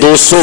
200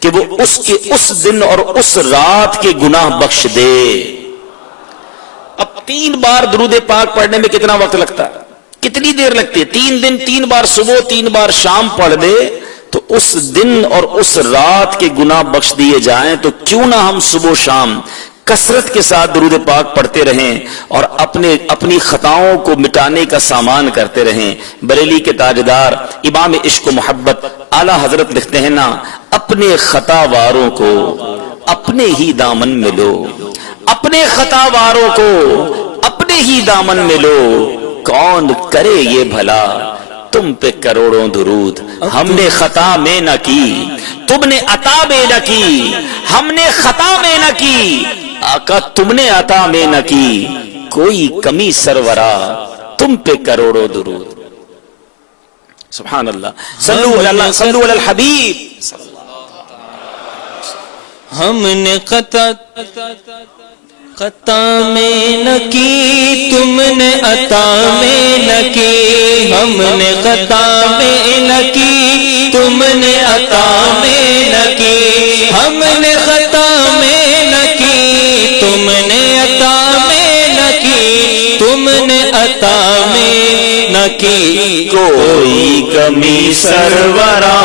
کہ وہ اس دن اور اس رات کے گناہ بخش دے۔ اب 3 بار درود پاک پڑھنے میں کتنا وقت لگتا ہے؟ کتنی دیر لگتی ہے؟ 3 دن 3 بار صبح 3 بار شام پڑھ دے تو اس دن اور اس رات کے گناہ بخش دیے جائیں۔ تو کیوں نہ ہم صبح شام کثرت کے ساتھ درود پاک پڑھتے رہیں اور اپنی خطاؤں کو مٹانے کا سامان کرتے رہیں۔ بریلی کے تاجدار امام عشق و محبت اعلیٰ حضرت لکھتے ہیں نا، اپنے خطا واروں کو اپنے ہی دامن میں لو، اپنے خطا واروں کو اپنے ہی دامن میں لو، کون کرے یہ بھلا تم پہ کروڑوں درود۔ ہم نے خطا میں نہ کی، تم نے عطا میں نہ کی، ہم نے خطا میں نہ کی، آقا تم نے عطا میں نہ کی، کوئی کمی سرورا تم پہ کروڑوں درود۔ سبحان اللہ، صلو علی الحبیب۔ ہم نے خطا میں نہ کی، تم نے عطا میں نہ کی، ہم نے خطا میں نہ کی، تم نے عطا میں نہ کی، ہم نے خطا میں نہ کی، تم نے عطا میں نہ کی، تم نے عطا میں نہ کی، کوئی کمی سرورا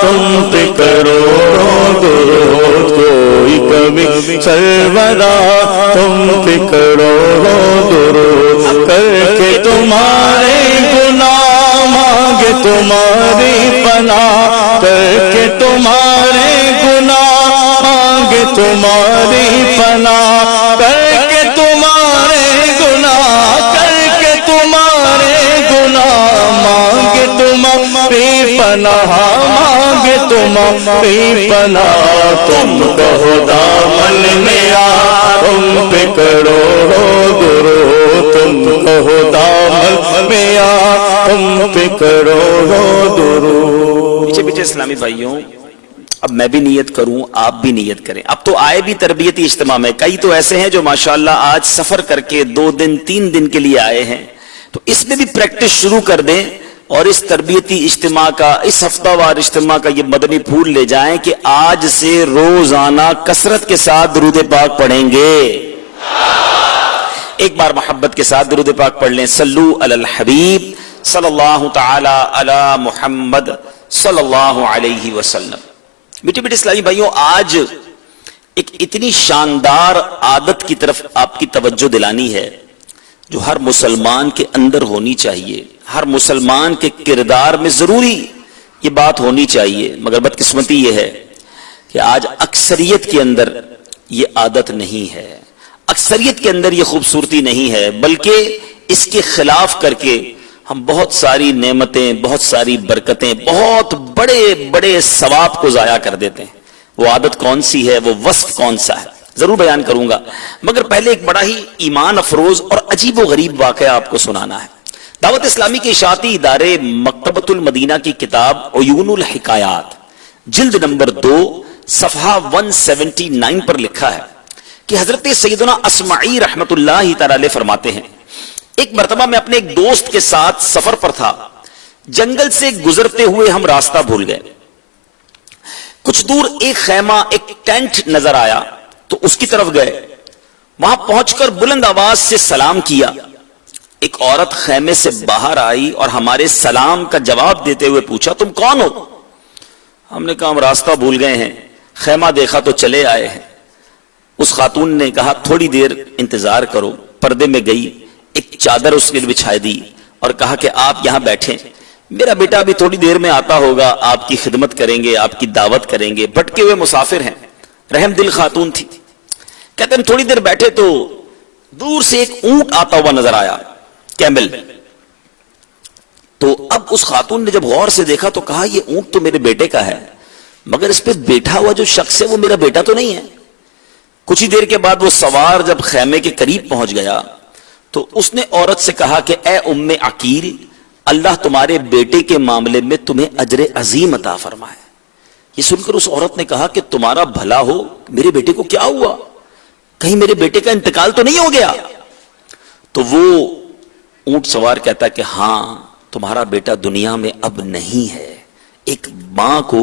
تم پہ کروڑوں درود، کوئی کمی سرورا تم پہ کروڑوں درود، کر کے تمہارے گناہ مانگے تمہاری پناہ، کر کے تمہارے گناہ مانگے تمہاری پناہ، کر کے تمہارے گناہ، کر کے تمہارے گناہ مانگے تمہاری پناہ، مانگے تمہاری پناہ، تم کہو دامن میں آ، تم پہ کروڑوں درود، تم کہو دامن میں آ، تم پہ کروڑوں درود۔ پیچھے پیچھے اسلامی بھائیوں، اب میں بھی نیت کروں، آپ بھی نیت کریں۔ اب تو آئے بھی تربیتی اجتماع میں، کئی تو ایسے ہیں جو ماشاءاللہ آج سفر کر کے 2 دن 3 دن کے لیے آئے ہیں، تو اس میں بھی پریکٹس شروع کر دیں اور اس تربیتی اجتماع کا، اس ہفتہ وار اجتماع کا یہ مدنی پھول لے جائیں کہ آج سے روزانہ کثرت کے ساتھ درود پاک پڑھیں گے۔ ایک بار محبت کے ساتھ درود پاک پڑھ لیں، صلو علی الحبیب صلی اللہ تعالی علی محمد صلی اللہ علیہ وسلم۔ میٹھے میٹھے اسلامی بھائیوں، آج ایک اتنی شاندار عادت کی طرف آپ کی توجہ دلانی ہے جو ہر مسلمان کے اندر ہونی چاہیے، ہر مسلمان کے کردار میں ضروری یہ بات ہونی چاہیے، مگر بدقسمتی یہ ہے کہ آج اکثریت کے اندر یہ عادت نہیں ہے، اکثریت کے اندر یہ خوبصورتی نہیں ہے، بلکہ اس کے خلاف کر کے ہم بہت ساری نعمتیں، بہت ساری برکتیں، بہت بڑے بڑے ثواب کو ضائع کر دیتے ہیں۔ وہ عادت کون سی ہے، وہ وصف کون سا ہے، ضرور بیان کروں گا، مگر پہلے ایک بڑا ہی ایمان افروز اور عجیب و غریب واقعہ آپ کو سنانا ہے۔ دعوت اسلامی کے اشاعتی ادارے مکتبۃ المدینہ کی کتاب عیون الحکایات جلد نمبر 2 صفحہ 179 پر لکھا ہے کہ حضرت سیدنا اسمعی رحمت اللہ تعالی علیہ فرماتے ہیں، ایک مرتبہ میں اپنے ایک دوست کے ساتھ سفر پر تھا، جنگل سے گزرتے ہوئے ہم راستہ بھول گئے، کچھ دور ایک خیمہ، ایک ٹینٹ نظر آیا تو اس کی طرف گئے، وہاں پہنچ کر بلند آواز سے سلام کیا، ایک عورت خیمے سے باہر آئی اور ہمارے سلام کا جواب دیتے ہوئے پوچھا تم کون ہو؟ ہم نے کہا ہم راستہ بھول گئے ہیں، خیمہ دیکھا تو چلے آئے ہیں۔ اس خاتون نے کہا تھوڑی دیر انتظار کرو، پردے میں گئی، ایک چادر اس نے بچھائی دی اور کہا کہ آپ یہاں بیٹھیں، میرا بیٹا بھی تھوڑی دیر میں آتا ہوگا، آپ کی خدمت کریں گے، آپ کی دعوت کریں گے، بھٹکے ہوئے مسافر ہیں، رحم دل خاتون تھی۔ کہتے ہیں تھوڑی دیر بیٹھے تو دور سے ایک اونٹ آتا ہوا نظر آیا، کیمل۔ تو اب اس خاتون نے جب غور سے دیکھا تو کہا یہ اونٹ تو میرے بیٹے کا ہے، مگر اس پہ بیٹھا ہوا جو شخص ہے وہ میرا بیٹا تو نہیں ہے۔ کچھ ہی دیر کے بعد وہ سوار جب خیمے کے قریب پہنچ گیا تو اس نے عورت سے کہا کہ اے ام عقیل، اللہ تمہارے بیٹے کے معاملے میں تمہیں اجر عظیم عطا فرمائے۔ یہ سن کر اس عورت نے کہا کہ تمہارا بھلا ہو، میرے بیٹے کو کیا ہوا؟ کہیں میرے بیٹے کا انتقال تو نہیں ہو گیا؟ تو وہ اونٹ سوار کہتا کہ ہاں، تمہارا بیٹا دنیا میں اب نہیں ہے۔ ایک ماں کو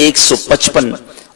155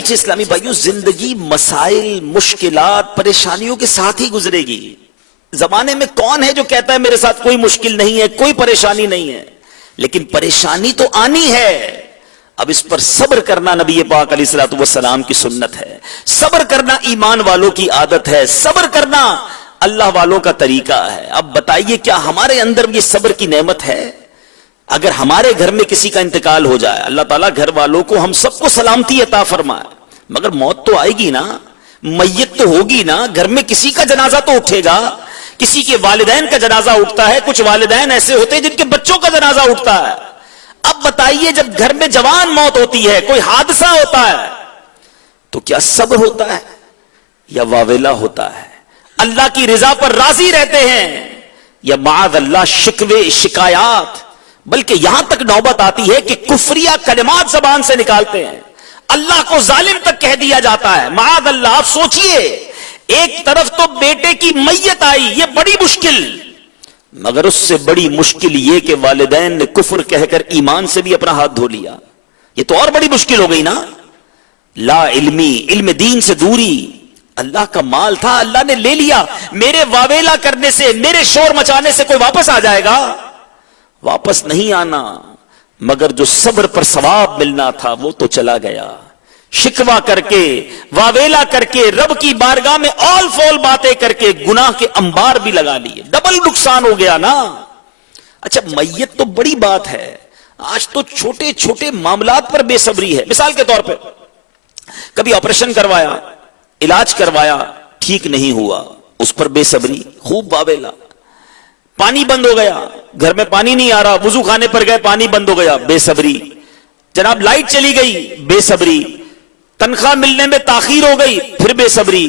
میٹھے اسلامی بھائیوں، زندگی مسائل، مشکلات، پریشانیوں کے ساتھ ہی گزرے گی. زمانے میں کون ہے جو کہتا ہے میرے ساتھ کوئی مشکل نہیں ہے، کوئی پریشانی نہیں ہے؟ لیکن پریشانی تو آنی ہے. اب اس پر صبر کرنا نبی پاک علیہ الصلوۃ والسلام کی سنت ہے. صبر کرنا ایمان والوں کی عادت ہے. صبر کرنا اللہ والوں کا طریقہ ہے. اب بتائیے کیا ہمارے اندر یہ صبر کی نعمت ہے؟ اگر ہمارے گھر میں کسی کا انتقال ہو جائے، اللہ تعالیٰ گھر والوں کو، ہم سب کو سلامتی عطا فرمائے، مگر موت تو آئے گی نا، میت تو ہوگی نا. گھر میں کسی کا جنازہ تو اٹھے گا. کسی کے والدین کا جنازہ اٹھتا ہے. کچھ والدین ایسے ہوتے ہیں جن کے بچوں کا جنازہ اٹھتا ہے. اب بتائیے جب گھر میں جوان موت ہوتی ہے، کوئی حادثہ ہوتا ہے، تو کیا صبر ہوتا ہے یا واویلا ہوتا ہے؟ اللہ کی رضا پر راضی رہتے ہیں یا معاذ اللہ شکوے، شکایات، بلکہ یہاں تک نوبت آتی ہے کہ کفریہ کلمات زبان سے نکالتے ہیں. اللہ کو ظالم تک کہہ دیا جاتا ہے. معاذ اللہ. آپ سوچئے، ایک طرف تو بیٹے کی میت آئی، یہ بڑی مشکل، مگر اس سے بڑی مشکل یہ کہ والدین نے کفر کہہ کر ایمان سے بھی اپنا ہاتھ دھو لیا. یہ تو اور بڑی مشکل ہو گئی نا. لا علمی، علم دین سے دوری. اللہ کا مال تھا، اللہ نے لے لیا. میرے واویلا کرنے سے، میرے شور مچانے سے کوئی واپس آ جائے گا؟ واپس نہیں آنا. مگر جو صبر پر ثواب ملنا تھا وہ تو چلا گیا. شکوہ کر کے، واویلا کر کے، رب کی بارگاہ میں اول فول باتیں کر کے گناہ کے انبار بھی لگا لیے. ڈبل نقصان ہو گیا نا. اچھا میت تو بڑی بات ہے، آج تو چھوٹے چھوٹے معاملات پر بے صبری ہے. مثال کے طور پہ کبھی آپریشن کروایا، علاج کروایا، ٹھیک نہیں ہوا، اس پر بے صبری، خوب واویلا. پانی بند ہو گیا، گھر میں پانی نہیں آ رہا، وضو خانے پر گئے، پانی بند ہو گیا، بے صبری. جناب لائٹ چلی گئی، بے صبری. تنخواہ ملنے میں تاخیر ہو گئی، پھر بے صبری.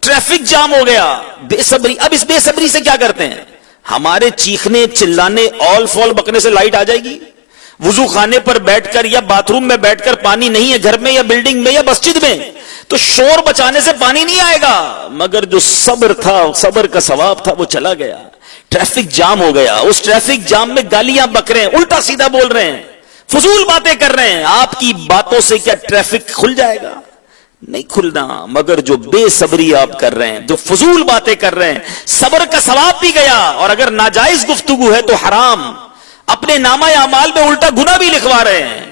ٹریفک جام ہو گیا، بے صبری. اب اس بے صبری سے کیا کرتے ہیں؟ ہمارے چیخنے، چلانے، اول فول بکنے سے لائٹ آ جائے گی؟ وضو خانے پر بیٹھ کر یا باتھ روم میں بیٹھ کر، پانی نہیں ہے گھر میں یا بلڈنگ میں یا مسجد میں، تو شور بچانے سے پانی نہیں آئے گا. مگر جو صبر تھا، صبر کا ثواب تھا، وہ چلا گیا. ٹریفک جام ہو گیا، اس ٹریفک جام میں گالیاں بک رہے ہیں، الٹا سیدھا بول رہے ہیں، فضول باتیں کر رہے ہیں. آپ کی باتوں سے کیا ٹریفک کھل جائے گا؟ نہیں کھلنا. مگر جو بے صبری آپ کر رہے ہیں، جو فضول باتیں کر رہے ہیں، صبر کا ثواب بھی گیا. اور اگر ناجائز گفتگو ہے تو حرام. اپنے نامہ اعمال میں الٹا گناہ بھی لکھوا رہے ہیں.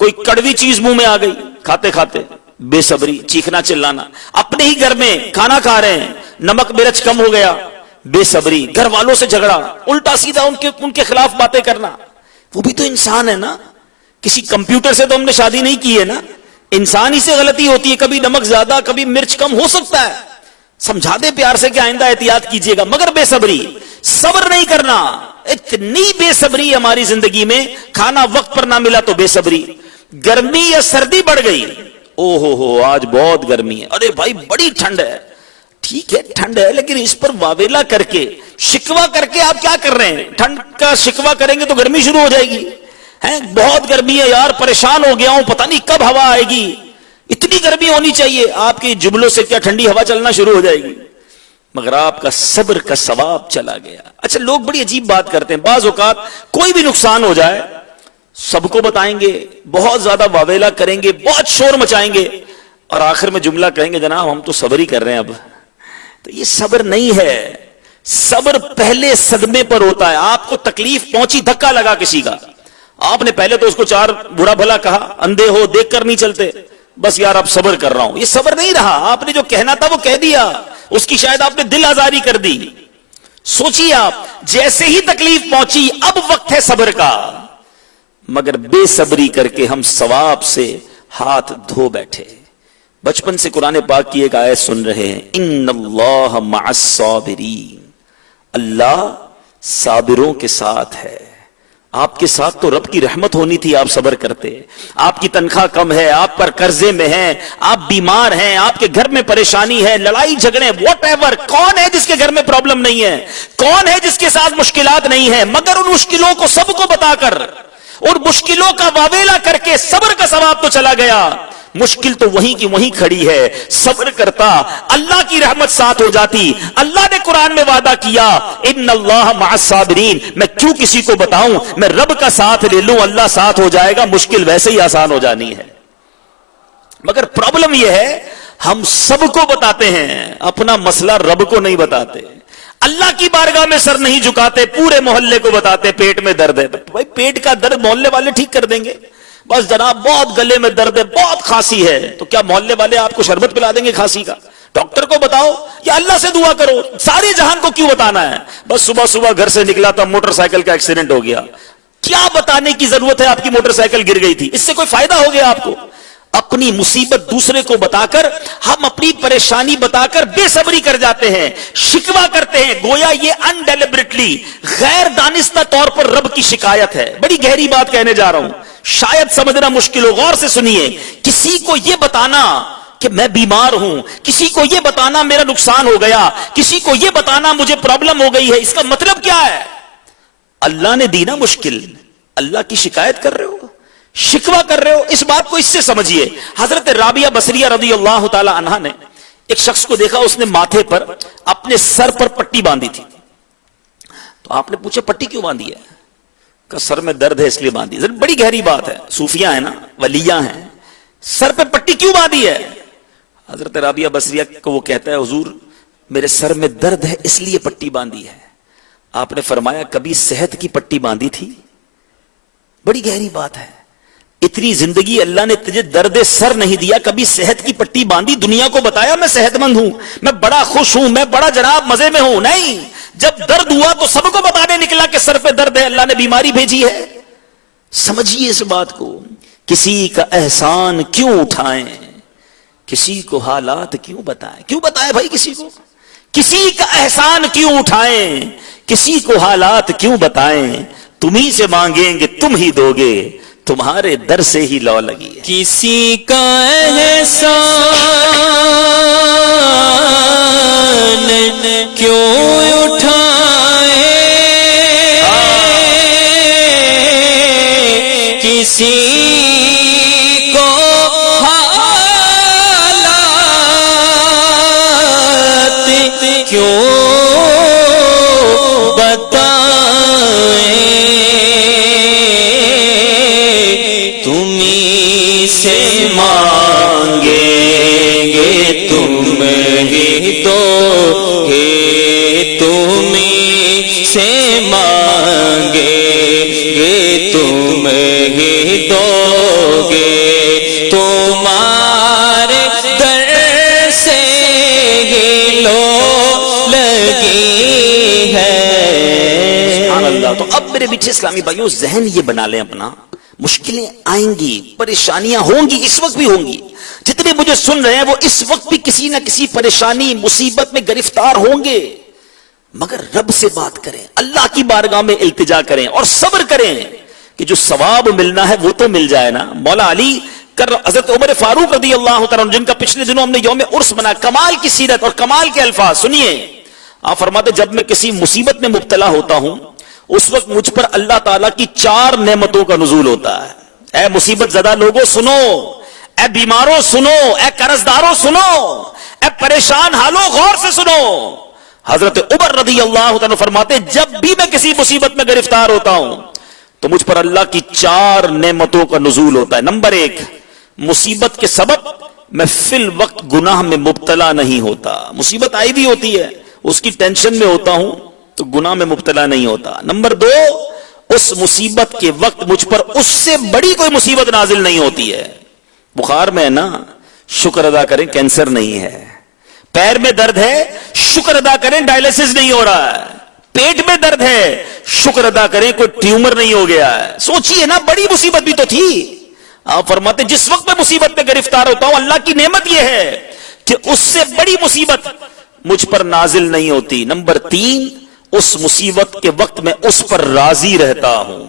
کوئی کڑوی چیز منہ میں آ گئی کھاتے کھاتے، بے صبری، چیخنا چلانا. اپنے ہی گھر میں کھانا کھا رہے ہیں، نمک مرچ کم ہو گیا، بے صبری. گھر والوں سے جھگڑا، الٹا سیدھا ان کے خلاف باتیں کرنا. وہ بھی تو انسان ہے نا. کسی کمپیوٹر سے تو ہم نے شادی نہیں کی ہے نا. انسان ہی سے غلطی ہوتی ہے، کبھی نمک زیادہ، کبھی مرچ کم ہو سکتا ہے. سمجھا دے پیار سے کہ آئندہ احتیاط کیجیے گا. مگر بے صبری، صبر نہیں کرنا. اتنی بے صبری ہماری زندگی میں. کھانا وقت پر نہ ملا تو بے صبری. گرمی یا سردی بڑھ گئی، او ہو آج بہت گرمی ہے، ارے بھائی بڑی ٹھنڈ ہے. ٹھیک ہے ٹھنڈ ہے، لیکن اس پر واویلا کر کے، شکوہ کر کے آپ کیا کر رہے ہیں؟ ٹھنڈ کا شکوہ کریں گے تو گرمی شروع ہو جائے گی. بہت گرمی ہے یار، پریشان ہو گیا ہوں، پتہ نہیں کب ہوا آئے گی، اتنی گرمی ہونی چاہیے. آپ کی جملوں سے کیا ٹھنڈی ہوا چلنا شروع ہو جائے گی؟ مگر آپ کا صبر کا ثواب چلا گیا. اچھا لوگ بڑی عجیب بات کرتے ہیں. بعض اوقات کوئی بھی نقصان ہو جائے سب کو بتائیں گے، بہت زیادہ واویلا کریں گے، بہت شور مچائیں گے، اور آخر میں جملہ کہیں گے جناب ہم تو صبر ہی کر رہے ہیں. اب تو یہ صبر نہیں ہے. صبر پہلے صدمے پر ہوتا ہے. آپ کو تکلیف پہنچی، دھکا لگا کسی کا، آپ نے پہلے تو اس کو چار برا بھلا کہا، اندھے ہو دیکھ کر نہیں چلتے، بس یار اب صبر کر رہا ہوں. یہ صبر نہیں رہا. آپ نے جو کہنا تھا وہ کہہ دیا، اس کی شاید آپ نے دل آزاری کر دی. سوچیے آپ، جیسے ہی تکلیف پہنچی اب وقت ہے صبر کا. مگر بے صبری کر کے ہم ثواب سے ہاتھ دھو بیٹھے. بچپن سے قرآن پاک کی ایک آیت سن رہے ہیں، ان اللہ مع الصابرین، اللہ صابروں کے ساتھ ہے. آپ کے ساتھ تو رب کی رحمت ہونی تھی، آپ صبر کرتے. آپ کی تنخواہ کم ہے، آپ پر قرضے میں ہیں، آپ بیمار ہیں، آپ کے گھر میں پریشانی ہے، لڑائی جھگڑے، واٹ ایور. کون ہے جس کے گھر میں پرابلم نہیں ہے؟ کون ہے جس کے ساتھ مشکلات نہیں ہے؟ مگر ان مشکلوں کو سب کو بتا کر، اور مشکلوں کا واویلا کر کے صبر کا ثواب تو چلا گیا. مشکل تو وہیں کی وہیں کھڑی ہے. صبر کرتا، اللہ کی رحمت ساتھ ہو جاتی. اللہ نے قرآن میں وعدہ کیا، ان اللہ مع الصابرین. میں کیوں کسی کو بتاؤں؟ میں رب کا ساتھ لے لوں، اللہ ساتھ ہو جائے گا، مشکل ویسے ہی آسان ہو جانی ہے. مگر پرابلم یہ ہے ہم سب کو بتاتے ہیں, اپنا مسئلہ رب کو نہیں بتاتے, اللہ کی بارگاہ میں سر نہیں جھکاتے, پورے محلے کو بتاتے پیٹ میں درد ہے. بھائی پیٹ کا درد محلے والے ٹھیک کر دیں گے. بس جناب بہت گلے میں درد ہے, بہت کھانسی ہے, تو کیا محلے والے آپ کو شربت پلا دیں گے کھانسی کا؟ ڈاکٹر کو بتاؤ یا اللہ سے دعا کرو. سارے جہان کو کیوں بتانا ہے؟ بس صبح صبح گھر سے نکلا تھا, موٹر سائیکل کا ایکسیڈنٹ ہو گیا. کیا بتانے کی ضرورت ہے؟ آپ کی موٹر سائیکل گر گئی تھی, اس سے کوئی فائدہ ہو گیا آپ کو؟ اپنی مصیبت دوسرے کو بتا کر, ہم اپنی پریشانی بتا کر بے صبری کر جاتے ہیں, شکوہ کرتے ہیں, گویا یہ انڈیلیبریٹلی غیر دانستہ طور پر رب کی شکایت ہے. بڑی گہری بات کہنے جا رہا ہوں, شاید سمجھنا مشکل ہو, غور سے سنیے. کسی کو یہ بتانا کہ میں بیمار ہوں, کسی کو یہ بتانا میرا نقصان ہو گیا, کسی کو یہ بتانا مجھے پرابلم ہو گئی ہے, اس کا مطلب کیا ہے؟ اللہ نے دینا مشکل, اللہ کی شکایت کر رہے ہو, شکوہ کر رہے ہو. اس بات کو اس سے سمجھیے. حضرت رابعہ بصریہ رضی اللہ تعالی عنہا نے ایک شخص کو دیکھا, اس نے ماتھے پر اپنے سر پر پٹی باندھی تھی. تو آپ نے پوچھا پٹی کیوں باندھی ہے؟ کہ سر میں درد ہے اس لیے باندھی. بڑی گہری بات ہے, صوفیاء ہیں نا, ولیاں ہیں, سر پہ پٹی کیوں باندھی ہے؟ حضرت رابعہ بصریہ کو وہ کہتا ہے حضور میرے سر میں درد ہے اس لیے پٹی باندھی ہے. آپ نے فرمایا کبھی صحت کی پٹی باندھی تھی؟ بڑی گہری بات ہے. اتنی زندگی اللہ نے تجھے درد سر نہیں دیا, کبھی صحت کی پٹی باندھی, دنیا کو بتایا میں صحت مند ہوں, میں بڑا خوش ہوں, میں بڑا جناب مزے میں ہوں؟ نہیں, جب درد ہوا تو سب کو بتانے نکلا کہ سر پہ درد ہے, اللہ نے بیماری بھیجی ہے. سمجھیے اس بات کو. کسی کا احسان کیوں اٹھائیں, کسی کو حالات کیوں بتائیں؟ کیوں بتائیں بھائی کسی کو؟ کسی کا احسان کیوں اٹھائیں, کسی کو حالات کیوں بتائیں؟ تمہیں سے مانگیں گے تم ہی دو گے, تمہارے در سے ہی لو لگی ہے. کسی کا احسان کیوں اٹھائے, کسی کو حالات کیوں میٹھے اسلامی بھائیوں, ذہن یہ بنا لیں اپنا, مشکلیں آئیں گی, پریشانیاں ہوں گی, اس وقت بھی ہوں گی. جتنے مجھے سن رہے ہیں وہ اس وقت بھی کسی نہ کسی پریشانی مصیبت میں گرفتار ہوں گے, مگر رب سے بات کریں, اللہ کی بارگاہ میں التجا کریں اور صبر کریں کہ جو ثواب ملنا ہے وہ تو مل جائے نا. مولا علی حضرت عمر فاروق رضی اللہ تعالیٰ جن کا پچھلے دنوں ہم نے یوم عرس بنا, کمال کی سیرت اور کمال کے الفاظ سنیے. آپ فرماتے جب میں کسی مصیبت میں مبتلا ہوتا ہوں اس وقت مجھ پر اللہ تعالیٰ کی 4 نعمتوں کا نزول ہوتا ہے. اے مصیبت زدہ لوگوں سنو, اے بیماروں سنو, اے قرضداروں سنو, اے پریشان حالوں غور سے سنو. حضرت عمر رضی اللہ عنہ فرماتے جب بھی میں کسی مصیبت میں گرفتار ہوتا ہوں تو مجھ پر اللہ کی 4 نعمتوں کا نزول ہوتا ہے. نمبر 1, مصیبت کے سبب میں فی الوقت گناہ میں مبتلا نہیں ہوتا. مصیبت آئی بھی ہوتی ہے, اس کی ٹینشن میں ہوتا ہوں تو گناہ میں مبتلا نہیں ہوتا. نمبر 2, اس مصیبت کے وقت مجھ پر اس سے بڑی کوئی مصیبت نازل نہیں ہوتی ہے. بخار میں ہے نا, شکر ادا کریں کینسر نہیں ہے. پیر میں درد ہے, شکر ادا کریں ڈائلسس نہیں ہو رہا ہے. پیٹ میں درد ہے, شکر ادا کریں کوئی ٹیومر نہیں ہو گیا ہے. سوچئے نا, بڑی مصیبت بھی تو تھی. آپ فرماتے جس وقت میں مصیبت میں گرفتار ہوتا ہوں اللہ کی نعمت یہ ہے کہ اس سے بڑی مصیبت مجھ پر نازل نہیں ہوتی. نمبر 3, اس مصیبت کے وقت میں اس پر راضی رہتا ہوں,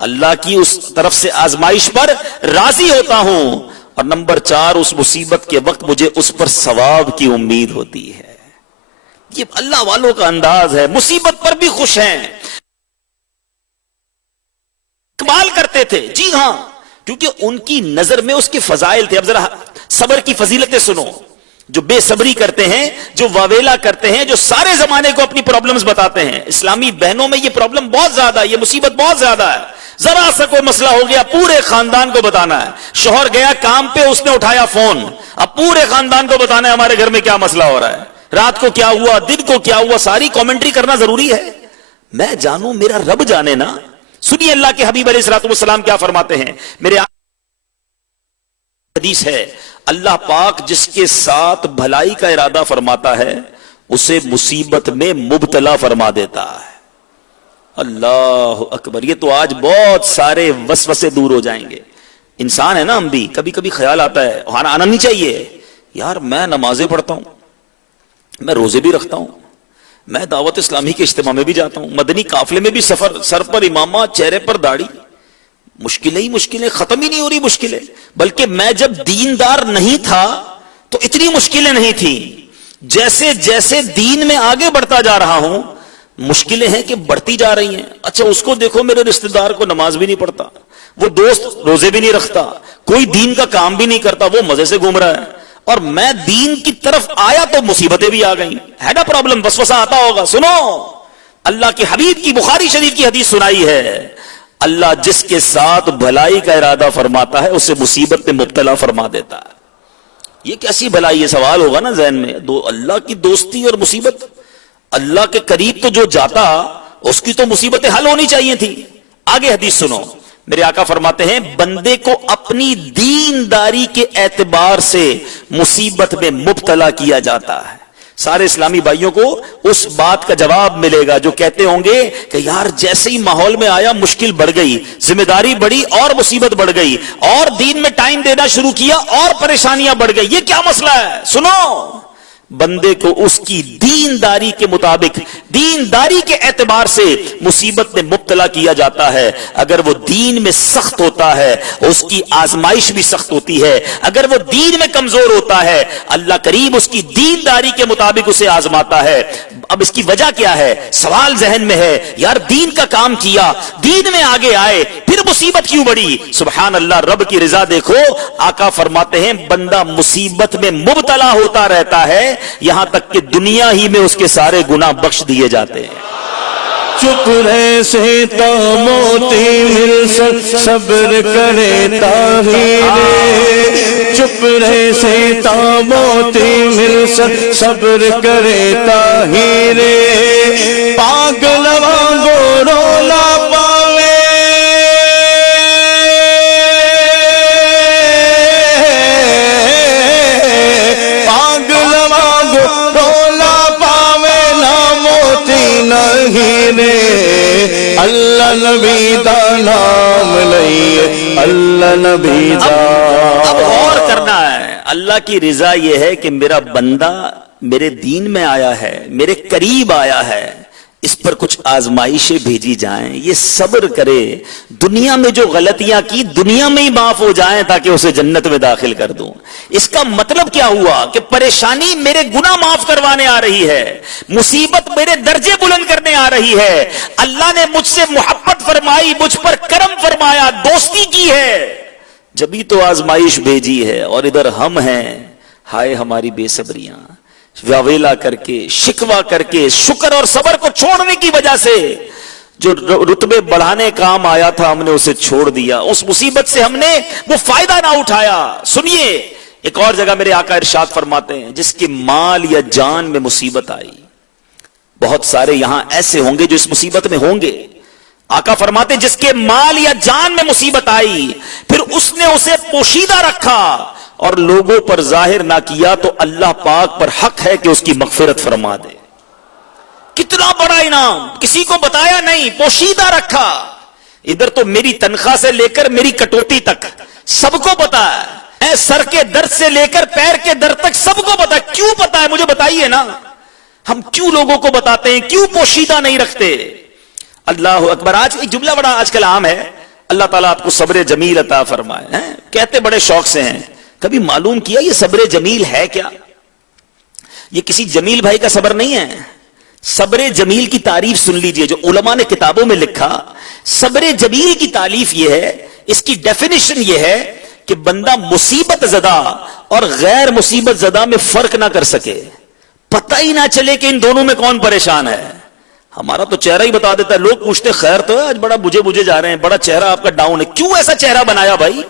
اللہ کی اس طرف سے آزمائش پر راضی ہوتا ہوں. اور نمبر 4, اس مصیبت کے وقت مجھے اس پر ثواب کی امید ہوتی ہے. یہ اللہ والوں کا انداز ہے, مصیبت پر بھی خوش ہیں, کمال کرتے تھے. جی ہاں, کیونکہ ان کی نظر میں اس کے فضائل تھے. اب ذرا صبر کی فضیلتیں سنو. جو بے صبری کرتے ہیں, جو واویلا کرتے ہیں, جو سارے زمانے کو اپنی پرابلمز بتاتے ہیں. اسلامی بہنوں میں یہ پرابلم بہت زیادہ ہے, یہ مصیبت بہت زیادہ ہے. ذرا سا کوئی مسئلہ ہو گیا پورے خاندان کو بتانا ہے. شوہر گیا کام پہ, اس نے اٹھایا فون, اب پورے خاندان کو بتانا ہے ہمارے گھر میں کیا مسئلہ ہو رہا ہے, رات کو کیا ہوا, دن کو کیا ہوا, ساری کامنٹری کرنا ضروری ہے. میں جانوں, میرا رب جانے نا. سنیے اللہ کے حبیب علیہ الصلوۃ والسلام کیا فرماتے ہیں. میرے حدیث ہے, اللہ پاک جس کے ساتھ بھلائی کا ارادہ فرماتا ہے اسے مصیبت میں مبتلا فرما دیتا ہے. اللہ اکبر. یہ تو آج بہت سارے وسوسے دور ہو جائیں گے. انسان ہے نا ہم بھی, کبھی کبھی خیال آتا ہے, آنا نہیں چاہیے یار, میں نمازیں پڑھتا ہوں, میں روزے بھی رکھتا ہوں, میں دعوت اسلامی کے اجتماع میں بھی جاتا ہوں, مدنی قافلے میں بھی سفر, سر پر امامہ, چہرے پر داڑھی, مشکلیں ہی مشکلیں, ختم ہی نہیں ہو رہی مشکلیں. بلکہ میں جب دیندار نہیں تھا تو اتنی مشکلیں نہیں تھیں. جیسے جیسے دین میں آگے بڑھتا جا رہا ہوں مشکلیں ہیں کہ بڑھتی جا رہی ہیں. اچھا اس کو دیکھو, میرے رشتہ دار کو نماز بھی نہیں پڑھتا, وہ دوست روزے بھی نہیں رکھتا, کوئی دین کا کام بھی نہیں کرتا, وہ مزے سے گھوم رہا ہے, اور میں دین کی طرف آیا تو مصیبتیں بھی آ گئیں. ہے نا پرابلم, وسوسہ آتا ہوگا. سنو, اللہ کے حبیب کی بخاری شریف کی حدیث سنائی ہے, اللہ جس کے ساتھ بھلائی کا ارادہ فرماتا ہے اسے مصیبت میں مبتلا فرما دیتا ہے. یہ کیسی بھلائی, یہ سوال ہوگا نا ذہن میں. اللہ کی دوستی اور مصیبت, اللہ کے قریب تو جو جاتا اس کی تو مصیبتیں حل ہونی چاہیے تھی. آگے حدیث سنو, میرے آقا فرماتے ہیں بندے کو اپنی دینداری کے اعتبار سے مصیبت میں مبتلا کیا جاتا ہے. سارے اسلامی بھائیوں کو اس بات کا جواب ملے گا جو کہتے ہوں گے کہ یار جیسے ہی ماحول میں آیا مشکل بڑھ گئی, ذمہ داری بڑھی اور مصیبت بڑھ گئی, اور دین میں ٹائم دینا شروع کیا اور پریشانیاں بڑھ گئی. یہ کیا مسئلہ ہے؟ سنو, بندے کو اس کی دینداری کے مطابق, دینداری کے اعتبار سے مصیبت میں مبتلا کیا جاتا ہے. اگر وہ دین میں سخت ہوتا ہے اس کی آزمائش بھی سخت ہوتی ہے. اگر وہ دین میں کمزور ہوتا ہے اللہ کریم اس کی دینداری کے مطابق اسے آزماتا ہے. اب اس کی وجہ کیا ہے؟ سوال ذہن میں ہے, یار دین کا کام کیا, دین میں آگے آئے, پھر مصیبت کیوں بڑی؟ سبحان اللہ, رب کی رضا دیکھو. آقا فرماتے ہیں بندہ مصیبت میں مبتلا ہوتا رہتا ہے یہاں تک کہ دنیا ہی میں اس کے سارے گناہ بخش دیے جاتے ہیں. چپ رہے سے تو موتی مل صبر کرے طاہر, چپ رہے سے تو موتی مل صبر کرے طاہر, پاگل وانگو رولا پاوے, پاگل وانگو رولا پاوے, نہ موتی نہیں رے, اللہ نبی دا نام لئیے, اللہ نبی دا. اب غور کرنا ہے, اللہ کی رضا یہ ہے کہ میرا بندہ میرے دین میں آیا ہے, میرے قریب آیا ہے, اس پر کچھ آزمائشیں بھیجی جائیں, یہ صبر کرے, دنیا میں جو غلطیاں کی دنیا میں ہی معاف ہو جائیں تاکہ اسے جنت میں داخل کر دوں. اس کا مطلب کیا ہوا کہ پریشانی میرے گناہ معاف کروانے آ رہی ہے, مصیبت میرے درجے بلند کرنے آ رہی ہے. اللہ نے مجھ سے محبت فرمائی, مجھ پر کرم فرمایا, دوستی کی ہے, جبھی تو آزمائش بھیجی ہے. اور ادھر ہم ہیں, ہائے ہماری بے صبریاں, واویلا کر کے, شکوا کر کے, شکر اور صبر کو چھوڑنے کی وجہ سے جو رتبے بڑھانے کام آیا تھا ہم نے اسے چھوڑ دیا, اس مصیبت سے ہم نے وہ فائدہ نہ اٹھایا. سنیے, ایک اور جگہ میرے آقا ارشاد فرماتے ہیں جس کے مال یا جان میں مصیبت آئی, بہت سارے یہاں ایسے ہوں گے جو اس مصیبت میں ہوں گے. آقا فرماتے ہیں جس کے مال یا جان میں مصیبت آئی پھر اس نے اسے پوشیدہ رکھا اور لوگوں پر ظاہر نہ کیا تو اللہ پاک پر حق ہے کہ اس کی مغفرت فرما دے. کتنا بڑا انعام, کسی کو بتایا نہیں, پوشیدہ رکھا. ادھر تو میری تنخواہ سے لے کر میری کٹوتی تک سب کو پتا ہے, سر کے درد سے لے کر پیر کے درد تک سب کو پتا ہے. کیوں پتا ہے مجھے بتائیے نا, ہم کیوں لوگوں کو بتاتے ہیں, کیوں پوشیدہ نہیں رکھتے؟ اللہ اکبر. آج ایک جملہ بڑا آج کل عام ہے, اللہ تعالیٰ آپ کو صبر جمیل عطا فرمائے. کہتے بڑے شوق سے ہیں, کبھی معلوم کیا یہ صبر جمیل ہے کیا؟ یہ کسی جمیل بھائی کا صبر نہیں ہے. صبر جمیل کی تعریف سن لیجئے جو علماء نے کتابوں میں لکھا. صبر جمیل کی تعریف یہ ہے, اس کی ڈیفینیشن یہ ہے کہ بندہ مصیبت زدہ اور غیر مصیبت زدہ میں فرق نہ کر سکے, پتہ ہی نہ چلے کہ ان دونوں میں کون پریشان ہے. ہمارا تو چہرہ ہی بتا دیتا ہے. لوگ پوچھتے خیر تو ہے, آج بڑا بجھے جا رہے ہیں, بڑا چہرہ آپ کا ڈاؤن ہے. کیوں ایسا چہرہ بنایا بھائی؟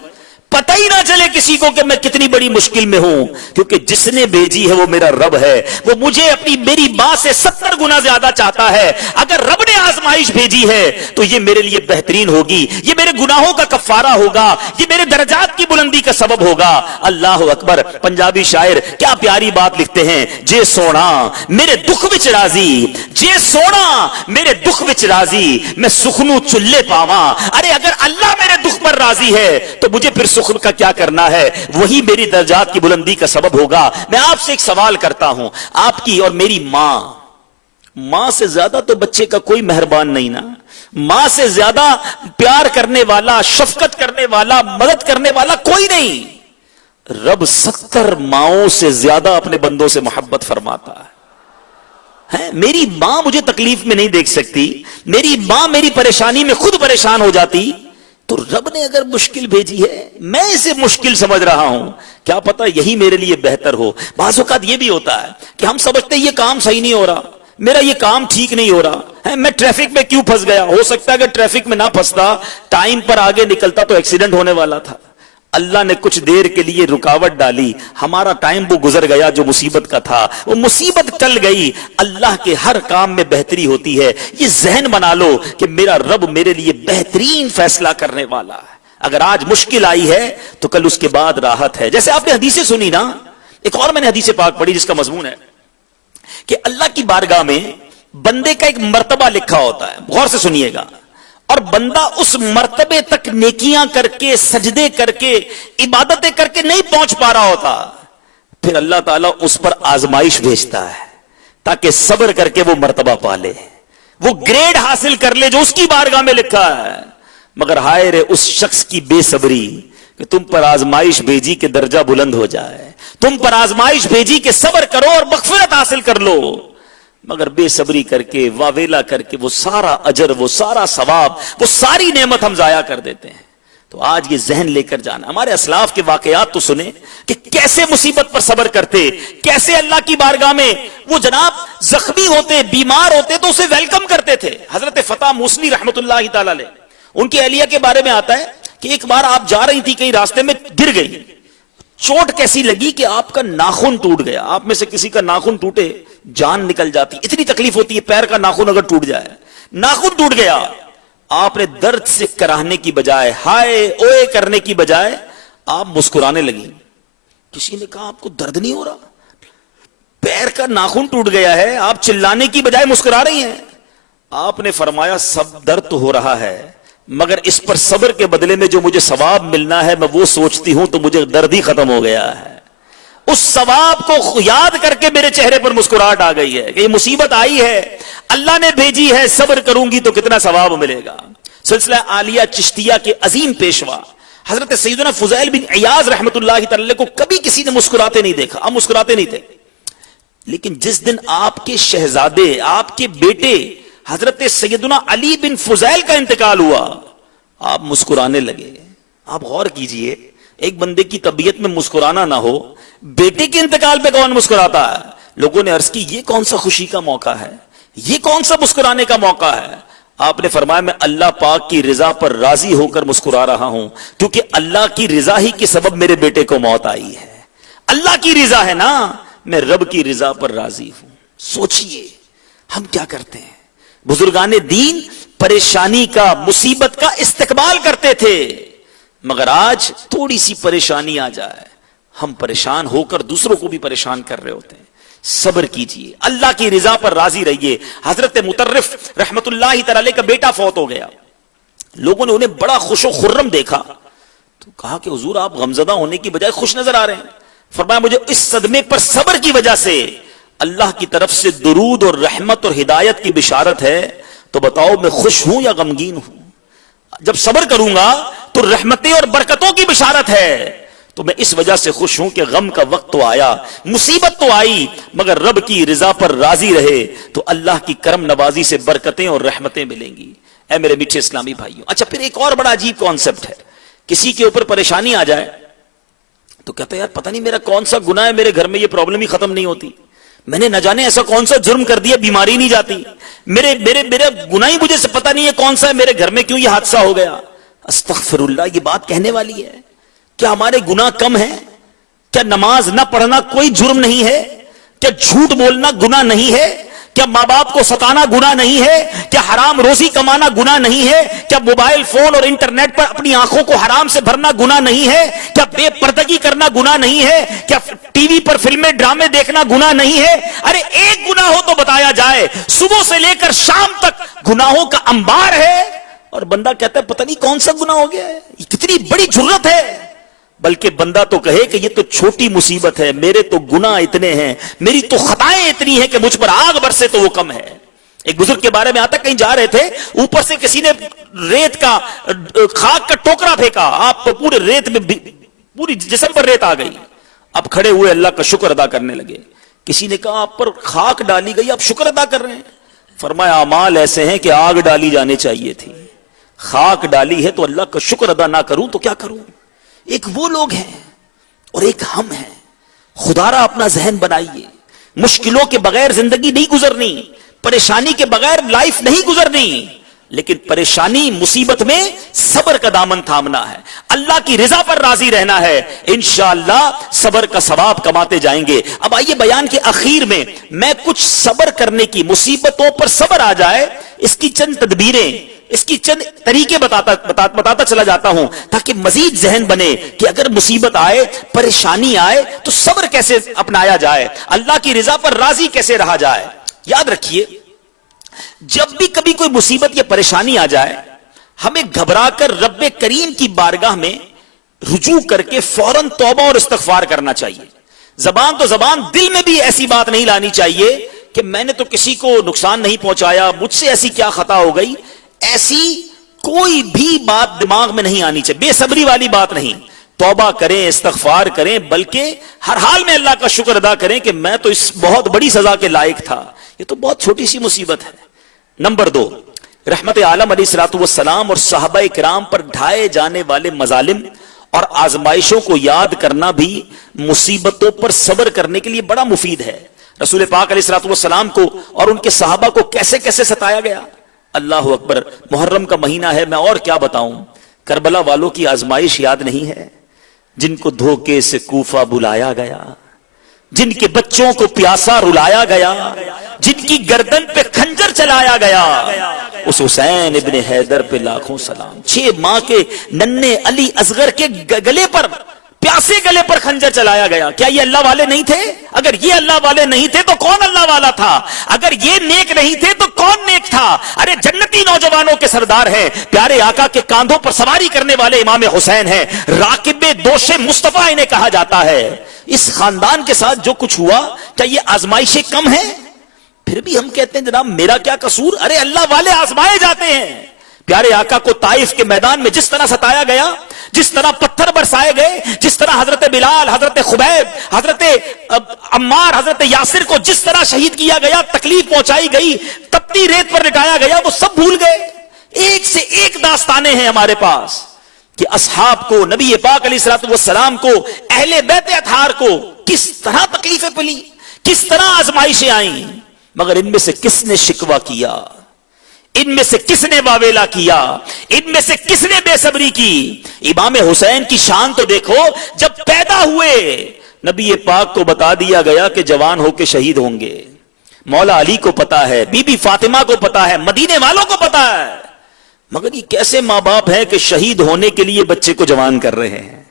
پتہ ہی نہ چلے کسی کو کہ میں کتنی بڑی مشکل میں ہوں, کیونکہ جس نے بھیجی ہے وہ میرا رب ہے. وہ مجھے اپنی میری ماں سے 70 گنا زیادہ چاہتا ہے. اگر رب نے آزمائش بھیجی ہے تو یہ میرے لیے بہترین ہوگی, یہ میرے گناہوں کا کفارہ ہوگا, یہ میرے درجات کی بلندی کا سبب ہوگا. اللہ اکبر. پنجابی شاعر کیا پیاری بات لکھتے ہیں, جے سونا میرے دکھ وچ راضی, جے سونا میرے دکھ وچ راضی, میں سخنو چلے پاواں. ارے اگر اللہ میرے دکھ پر راضی ہے تو مجھے پھر سخن کا کیا کرنا ہے, وہی میری درجات کی بلندی کا سبب ہوگا. میں آپ سے ایک سوال کرتا ہوں, آپ کی اور میری ماں سے زیادہ تو بچے کا کوئی مہربان نہیں نا. ماں سے زیادہ پیار کرنے والا, شفقت کرنے والا, مدد کرنے والا کوئی نہیں. رب 70 ماؤں سے زیادہ اپنے بندوں سے محبت فرماتا ہے. میری ماں مجھے تکلیف میں نہیں دیکھ سکتی, میری ماں میری پریشانی میں خود پریشان ہو جاتی, تو رب نے اگر مشکل بھیجی ہے, میں اسے مشکل سمجھ رہا ہوں, کیا پتا یہی میرے لیے بہتر ہو. بعض اوقات یہ بھی ہوتا ہے کہ ہم سمجھتے ہیں یہ کام صحیح نہیں ہو رہا, میرا یہ کام ٹھیک نہیں ہو رہا ہے, میں ٹریفک میں کیوں پھنس گیا. ہو سکتا ہے اگر ٹریفک میں نہ پھنستا, ٹائم پر آگے نکلتا تو ایکسیڈنٹ ہونے والا تھا. اللہ نے کچھ دیر کے لیے رکاوٹ ڈالی, ہمارا ٹائم وہ گزر گیا جو مصیبت کا تھا, وہ مصیبت ٹل گئی. اللہ کے ہر کام میں بہتری ہوتی ہے. یہ ذہن بنا لو کہ میرا رب میرے لیے بہترین فیصلہ کرنے والا ہے. اگر آج مشکل آئی ہے تو کل اس کے بعد راحت ہے. جیسے آپ نے حدیثیں سنی نا, ایک اور میں نے حدیث پاک پڑھی جس کا مضمون ہے کہ اللہ کی بارگاہ میں بندے کا ایک مرتبہ لکھا ہوتا ہے. غور سے سنیے گا. اور بندہ اس مرتبے تک نیکیاں کر کے, سجدے کر کے, عبادتیں کر کے نہیں پہنچ پا رہا ہوتا, پھر اللہ تعالیٰ اس پر آزمائش بھیجتا ہے تاکہ صبر کر کے وہ مرتبہ پا لے, وہ گریڈ حاصل کر لے جو اس کی بارگاہ میں لکھا ہے. مگر ہائے رے اس شخص کی بے صبری کہ تم پر آزمائش بھیجی کہ درجہ بلند ہو جائے, تم پر آزمائش بھیجی کہ صبر کرو اور مغفرت حاصل کر لو, مگر بے صبری کر کے, واویلا کر کے وہ سارا اجر, وہ سارا ثواب, وہ ساری نعمت ہم ضائع کر دیتے ہیں. تو آج یہ ذہن لے کر جانا. ہمارے اسلاف کے واقعات تو سنیں کہ کیسے مصیبت پر صبر کرتے, کیسے اللہ کی بارگاہ میں وہ جناب زخمی ہوتے, بیمار ہوتے تو اسے ویلکم کرتے تھے. حضرت فتح موسلی رحمت اللہ تعالی علیہ, ان کی اہلیہ کے بارے میں آتا ہے کہ ایک بار آپ جا رہی تھی کہیں راستے میں, گر گئی, چوٹ کیسی لگی کہ آپ کا ناخن ٹوٹ گیا. آپ میں سے کسی کا ناخن ٹوٹے جان نکل جاتی, اتنی تکلیف ہوتی ہے. پیر کا ناخن اگر ٹوٹ جائے, ناخن ٹوٹ گیا, آپ نے درد سے کراہنے کی بجائے, ہائے اوئے کرنے کی بجائے آپ مسکرانے لگی. کسی نے کہا آپ کو درد نہیں ہو رہا, پیر کا ناخن ٹوٹ گیا ہے, آپ چلانے کی بجائے مسکرا رہی ہیں. آپ نے فرمایا سب درد تو ہو رہا ہے, مگر اس پر صبر کے بدلے میں جو مجھے ثواب ملنا ہے میں وہ سوچتی ہوں تو مجھے درد ہی ختم ہو گیا ہے. اس ثواب کو یاد کر کے میرے چہرے پر مسکراہٹ آ گئی ہے کہ یہ مصیبت آئی ہے, اللہ نے بھیجی ہے, صبر کروں گی تو کتنا ثواب ملے گا. سلسلہ عالیہ چشتیہ کے عظیم پیشوا حضرت سیدنا فضیل بن عیاض رحمت اللہ تعالی کو کبھی کسی نے مسکراتے نہیں دیکھا. آپ مسکراتے نہیں تھے, لیکن جس دن آپ کے شہزادے, آپ کے بیٹے حضرت سیدنا علی بن فضیل کا انتقال ہوا, آپ مسکرانے لگے. آپ غور کیجئے, ایک بندے کی طبیعت میں مسکرانا نہ ہو, بیٹے کے انتقال پہ کون مسکراتا ہے؟ لوگوں نے عرض کی یہ کون سا خوشی کا موقع ہے, یہ کون سا مسکرانے کا موقع ہے؟ آپ نے فرمایا میں اللہ پاک کی رضا پر راضی ہو کر مسکرا رہا ہوں, کیونکہ اللہ کی رضا ہی کے سبب میرے بیٹے کو موت آئی ہے. اللہ کی رضا ہے نا, میں رب کی رضا پر راضی ہوں. سوچئے ہم کیا کرتے ہیں. بزرگان دین پریشانی کا, مصیبت کا استقبال کرتے تھے, مگر آج تھوڑی سی پریشانی آ جائے ہم پریشان ہو کر دوسروں کو بھی پریشان کر رہے ہوتے ہیں. صبر کیجئے, اللہ کی رضا پر راضی رہیے. حضرت مطرف رحمت اللہ تعالی کا بیٹا فوت ہو گیا. لوگوں نے انہیں بڑا خوش و خرم دیکھا تو کہا کہ حضور آپ غمزدہ ہونے کی بجائے خوش نظر آ رہے ہیں. فرمایا مجھے اس صدمے پر صبر کی وجہ سے اللہ کی طرف سے درود اور رحمت اور ہدایت کی بشارت ہے, تو بتاؤ میں خوش ہوں یا غمگین ہوں؟ جب صبر کروں گا تو رحمتیں اور برکتوں کی بشارت ہے, تو میں اس وجہ سے خوش ہوں کہ غم کا وقت تو آیا, مصیبت تو آئی, مگر رب کی رضا پر راضی رہے تو اللہ کی کرم نوازی سے برکتیں اور رحمتیں ملیں گی. اے میرے میٹھے اسلامی بھائیوں, اچھا پھر ایک اور بڑا عجیب کانسیپٹ ہے. کسی کے اوپر پریشانی آ جائے تو کہتا ہے یار پتہ نہیں میرا کون سا گناہ ہے, میرے گھر میں یہ پرابلم ہی ختم نہیں ہوتی. میں نے نہ جانے ایسا کون سا جرم کر دیا بیماری نہیں جاتی, میرے میرے میرے گناہ ہی مجھے سے پتہ نہیں ہے کون سا ہے, میرے گھر میں کیوں یہ حادثہ ہو گیا. استغفر اللہ, یہ بات کہنے والی ہے. کیا ہمارے گناہ کم ہیں؟ کیا نماز نہ پڑھنا کوئی جرم نہیں ہے؟ کیا جھوٹ بولنا گناہ نہیں ہے؟ کیا ماں باپ کو ستانا گناہ نہیں ہے؟ کیا حرام روزی کمانا گناہ نہیں ہے؟ کیا موبائل فون اور انٹرنیٹ پر اپنی آنکھوں کو حرام سے بھرنا گناہ نہیں ہے؟ کیا بے پردگی کرنا گناہ نہیں ہے؟ کیا ٹی وی پر فلمیں ڈرامے دیکھنا گناہ نہیں ہے؟ ارے ایک گناہ ہو تو بتایا جائے. صبح سے لے کر شام تک گناہوں کا انبار ہے, اور بندہ کہتا ہے پتہ نہیں کون سا گناہ ہو گیا ہے. یہ کتنی بڑی جرت ہے. بلکہ بندہ تو کہے کہ یہ تو چھوٹی مصیبت ہے, میرے تو گناہ اتنے ہیں, میری تو خطائیں اتنی ہیں کہ مجھ پر آگ برسے تو وہ کم ہے. ایک بزرگ کے بارے میں آتا, کہیں جا رہے تھے, اوپر سے کسی نے ریت کا خاک کا ٹوکرا پھینکا, آپ پورے ریت میں پوری جسم پر ریت آ گئی. اب کھڑے ہوئے اللہ کا شکر ادا کرنے لگے. کسی نے کہا آپ پر خاک ڈالی گئی, آپ شکر ادا کر رہے ہیں؟ فرمایا اعمال ایسے ہیں کہ آگ ڈالی جانے چاہیے تھی, خاک ڈالی ہے تو اللہ کا شکر ادا نہ کروں تو کیا کروں. ایک وہ لوگ ہیں اور ایک ہم ہیں. خدا را اپنا ذہن بنائیے. مشکلوں کے بغیر زندگی نہیں گزرنی, پریشانی کے بغیر لائف نہیں گزرنی, لیکن پریشانی مصیبت میں صبر کا دامن تھامنا ہے, اللہ کی رضا پر راضی رہنا ہے. انشاءاللہ صبر کا ثواب کماتے جائیں گے. اب آئیے بیان کے اخیر میں میں کچھ صبر کرنے کی, مصیبتوں پر صبر آ جائے, اس کی چند تدبیریں, اس کی چند طریقے بتاتا چلا جاتا ہوں, تاکہ مزید ذہن بنے کہ اگر مصیبت آئے, پریشانی آئے تو صبر کیسے اپنایا جائے, اللہ کی رضا پر راضی کیسے رہا جائے. یاد رکھیے, جب بھی کبھی کوئی مصیبت یا پریشانی آ جائے, ہمیں گھبرا کر رب کریم کی بارگاہ میں رجوع کر کے فوراً توبہ اور استغفار کرنا چاہیے. زبان تو زبان, دل میں بھی ایسی بات نہیں لانی چاہیے کہ میں نے تو کسی کو نقصان نہیں پہنچایا, مجھ سے ایسی کیا خطا ہو گئی. ایسی کوئی بھی بات دماغ میں نہیں آنی چاہیے, بے صبری والی بات نہیں. توبہ کریں, استغفار کریں, بلکہ ہر حال میں اللہ کا شکر ادا کریں کہ میں تو اس بہت بڑی سزا کے لائق تھا, یہ تو بہت چھوٹی سی مصیبت ہے. نمبر 2, رحمت عالم علیہ الصلوۃ والسلام اور صحابہ کرام پر ڈھائے جانے والے مظالم اور آزمائشوں کو یاد کرنا بھی مصیبتوں پر صبر کرنے کے لیے بڑا مفید ہے. رسول پاک علیہ الصلوۃ والسلام کو اور ان کے صحابہ کو کیسے کیسے ستایا گیا. اللہ اکبر, محرم کا مہینہ ہے, میں اور کیا بتاؤں. کربلا والوں کی آزمائش یاد نہیں ہے, جن کو دھوکے سے کوفہ بلایا گیا, جن کے بچوں کو پیاسا رلایا گیا, جن کی گردن پہ خنجر چلایا گیا. اس حسین ابن حیدر پہ لاکھوں سلام. 6 ماہ کے ننھے علی اصغر کے گلے پر, پیاسے گلے پر خنجر چلایا گیا. کیا یہ اللہ والے نہیں تھے؟ اگر یہ اللہ والے نہیں تھے تو کون اللہ والا تھا؟ اگر یہ نیک نہیں تھے تو کون نیک تھا؟ ارے جنتی نوجوانوں کے سردار ہیں, پیارے آقا کے کاندھوں پر سواری کرنے والے امام حسین ہیں, راکب دوش مصطفیٰ انہیں کہا جاتا ہے. اس خاندان کے ساتھ جو کچھ ہوا, کیا یہ آزمائشیں کم ہیں؟ پھر بھی ہم کہتے ہیں جناب میرا کیا قصور. ارے اللہ والے آزمائے جاتے ہیں. پیارے آقا کو طائف کے میدان میں جس طرح ستایا گیا, جس طرح پتھر برسائے گئے, جس طرح حضرت بلال, حضرت خبیب, حضرت عمار, حضرت یاسر کو جس طرح شہید کیا گیا, تکلیف پہنچائی گئی, تپتی ریت پر لٹایا گیا, وہ سب بھول گئے. ایک سے ایک داستانیں ہیں ہمارے پاس کہ اصحاب کو, نبی پاک علیہ الصلوۃ والسلام کو, اہل بیت اطہار کو کس طرح تکلیفیں پلی, کس طرح آزمائشیں آئیں, مگر ان میں سے کس نے شکوہ کیا, ان میں سے کس نے واویلا کیا, ان میں سے کس نے بے صبری کی. امام حسین کی شان تو دیکھو, جب پیدا ہوئے نبی پاک کو بتا دیا گیا کہ جوان ہو کے شہید ہوں گے. مولا علی کو پتا ہے, بی بی فاطمہ کو پتا ہے, مدینے والوں کو پتا ہے, مگر یہ کیسے ماں باپ ہیں کہ شہید ہونے کے لیے بچے کو جوان کر رہے ہیں.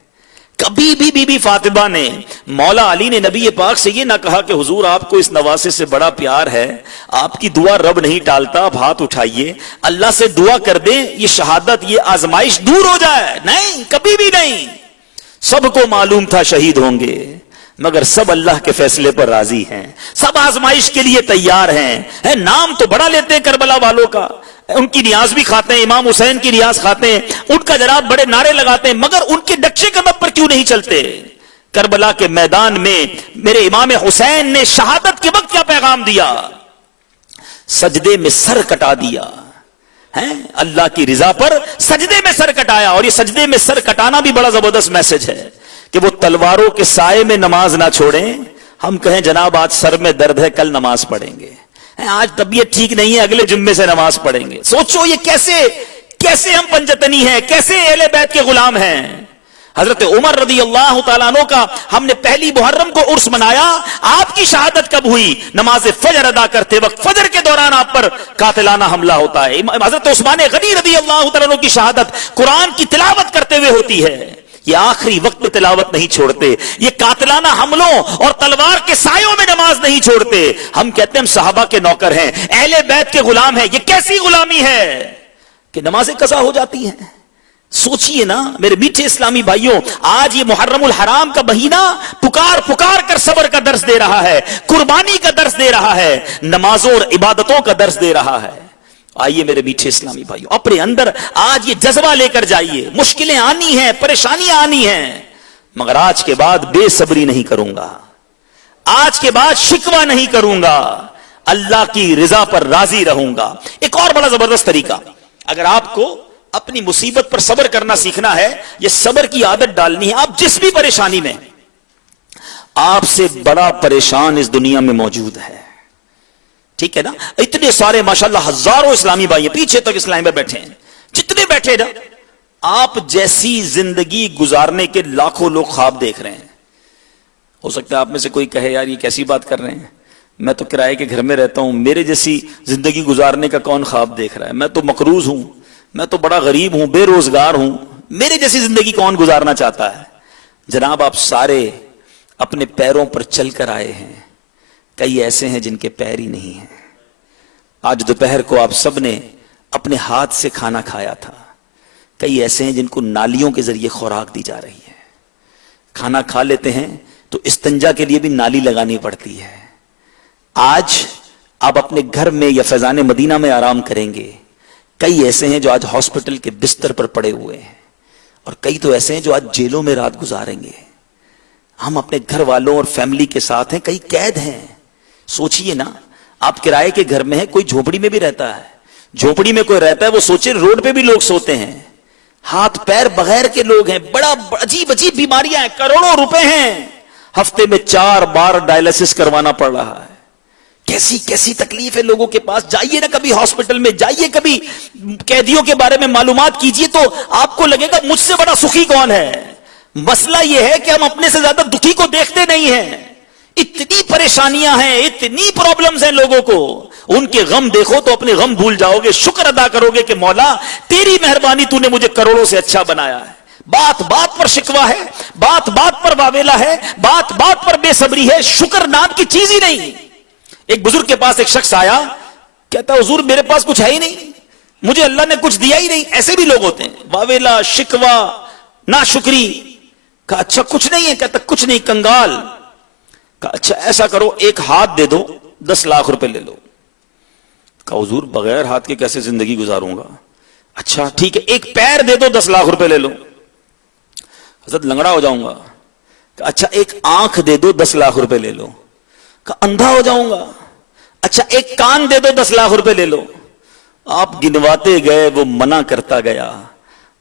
کبھی بھی بی بی فاطمہ نے, مولا علی نے نبی پاک سے یہ نہ کہا کہ حضور آپ کو اس نواسے سے بڑا پیار ہے, آپ کی دعا رب نہیں ٹالتا, آپ ہاتھ اٹھائیے اللہ سے دعا کر دیں یہ شہادت, یہ آزمائش دور ہو جائے. نہیں, کبھی بھی نہیں. سب کو معلوم تھا شہید ہوں گے, مگر سب اللہ کے فیصلے پر راضی ہیں, سب آزمائش کے لیے تیار ہیں. نام تو بڑا لیتے ہیں کربلا والوں کا, ان کی نیاز بھی کھاتے ہیں, امام حسین کی نیاز کھاتے ہیں, ان کا جناب بڑے نعرے لگاتے ہیں, مگر ان کے نقشے قدم پر کیوں نہیں چلتے؟ کربلا کے میدان میں میرے امام حسین نے شہادت کے وقت کیا پیغام دیا؟ سجدے میں سر کٹا دیا. اللہ کی رضا پر سجدے میں سر کٹایا. اور یہ سجدے میں سر کٹانا بھی بڑا زبردست میسج ہے کہ وہ تلواروں کے سائے میں نماز نہ چھوڑیں, ہم کہیں جناب آج سر میں درد ہے کل نماز پڑھیں گے, آج طبیعت ٹھیک نہیں ہے اگلے جمعے سے نماز پڑھیں گے. سوچو یہ کیسے ہم پنجتنی ہیں, کیسے اہل بیت کے غلام ہیں. حضرت عمر رضی اللہ تعالیٰ عنہ کا ہم نے پہلی محرم کو عرس منایا. آپ کی شہادت کب ہوئی؟ نماز فجر ادا کرتے وقت, فجر کے دوران آپ پر قاتلانہ حملہ ہوتا ہے. حضرت عثمان غنی رضی اللہ تعالیٰ عنہ کی شہادت قرآن کی تلاوت کرتے ہوئے ہوتی ہے. یہ آخری وقت میں تلاوت نہیں چھوڑتے, یہ قاتلانہ حملوں اور تلوار کے سایوں میں نماز نہیں چھوڑتے. ہم کہتے ہیں ہم صحابہ کے نوکر ہیں, اہل بیت کے غلام ہیں. یہ کیسی غلامی ہے کہ نمازیں قضا ہو جاتی ہیں؟ سوچئے نا میرے میٹھے اسلامی بھائیوں, آج یہ محرم الحرام کا مہینہ پکار کر صبر کا درس دے رہا ہے, قربانی کا درس دے رہا ہے, نمازوں اور عبادتوں کا درس دے رہا ہے. آئیے میرے میٹھے اسلامی بھائیوں, اپنے اندر آج یہ جذبہ لے کر جائیے. مشکلیں آنی ہیں, پریشانیاں آنی ہیں, مگر آج کے بعد بے صبری نہیں کروں گا, آج کے بعد شکوہ نہیں کروں گا, اللہ کی رضا پر راضی رہوں گا. ایک اور بڑا زبردست طریقہ, اگر آپ کو اپنی مصیبت پر صبر کرنا سیکھنا ہے, یہ صبر کی عادت ڈالنی ہے. آپ جس بھی پریشانی میں, آپ سے بڑا پریشان اس دنیا میں موجود ہے, ٹھیک ہے نا. اتنے سارے ماشاءاللہ ہزاروں اسلامی بھائی پیچھے تک اسلام میں بیٹھے ہیں, جتنے بیٹھے نا, آپ جیسی زندگی گزارنے کے لاکھوں لوگ خواب دیکھ رہے ہیں. ہو سکتا ہے آپ میں سے کوئی کہے یار یہ کیسی بات کر رہے ہیں, میں تو کرائے کے گھر میں رہتا ہوں, میرے جیسی زندگی گزارنے کا کون خواب دیکھ رہا ہے, میں تو مقروض ہوں, میں تو بڑا غریب ہوں, بے روزگار ہوں, میرے جیسی زندگی کون گزارنا چاہتا ہے. جناب آپ سارے اپنے پیروں پر چل کر آئے ہیں, کئی ایسے ہیں جن کے پیر ہی نہیں ہیں. آج دوپہر کو آپ سب نے اپنے ہاتھ سے کھانا کھایا تھا, کئی ایسے ہیں جن کو نالیوں کے ذریعے خوراک دی جا رہی ہے. کھانا کھا لیتے ہیں تو استنجا کے لیے بھی نالی لگانی پڑتی ہے. آج آپ اپنے گھر میں یا فیضان مدینہ میں آرام کریں گے, کئی ایسے ہیں جو آج ہاسپٹل کے بستر پر پڑے ہوئے ہیں, اور کئی تو ایسے ہیں جو آج جیلوں میں رات گزاریں گے. ہم اپنے گھر والوں اور فیملی کے ساتھ ہیں, کئی قید ہیں. سوچئے نا, آپ کرائے کے گھر میں ہیں, کوئی جھوپڑی میں بھی رہتا ہے, جھوپڑی میں کوئی رہتا ہے, وہ سوچے روڈ پہ بھی لوگ سوتے ہیں, ہاتھ پیر بغیر کے لوگ ہیں, بڑا عجیب بیماریاں ہیں, کروڑوں روپے ہیں, ہفتے میں 4 بار ڈائلسس کروانا پڑ رہا ہے. کیسی تکلیف ہے لوگوں کے پاس. جائیے نا کبھی ہاسپٹل میں, جائیے کبھی قیدیوں کے بارے میں معلومات کیجئے, تو آپ کو لگے گا مجھ سے بڑا سخی کون ہے. مسئلہ یہ ہے کہ ہم اپنے سے زیادہ دکھی کو دیکھتے نہیں ہیں. اتنی پریشانیاں ہیں, اتنی پرابلمز ہیں لوگوں کو, ان کے غم دیکھو تو اپنے غم بھول جاؤ گے, شکر ادا کرو گے کہ مولا تیری مہربانی, تو نے مجھے کروڑوں سے اچھا بنایا ہے. بات بات پر شکوہ ہے, بات بات پر واویلا ہے, بات بات پر بے صبری ہے, شکر نام کی چیز ہی نہیں. ایک بزرگ کے پاس ایک شخص آیا, کہتا حضور میرے پاس کچھ ہے ہی نہیں, مجھے اللہ نے کچھ دیا ہی نہیں. ایسے بھی لوگ ہوتے ہیں, واویلا, شکوہ, ناشکری. کہا اچھا کچھ نہیں ہے؟ کہتا کچھ نہیں, کنگال. کہا اچھا ایسا کرو, ایک ہاتھ دے دو, 10 لاکھ روپے لے لو. کہا حضور بغیر ہاتھ کے کیسے زندگی گزاروں گا. اچھا ٹھیک ہے, ایک پیر دے دو, 10 لاکھ روپے لے لو. حضرت لنگڑا ہو جاؤں گا. کہا اچھا ایک آنکھ دے دو, 10 لاکھ روپے لے لو. کہا اندھا ہو جاؤں گا. اچھا ایک کان دے دو, 10 لاکھ روپے لے لو. آپ گنواتے گئے, وہ منع کرتا گیا.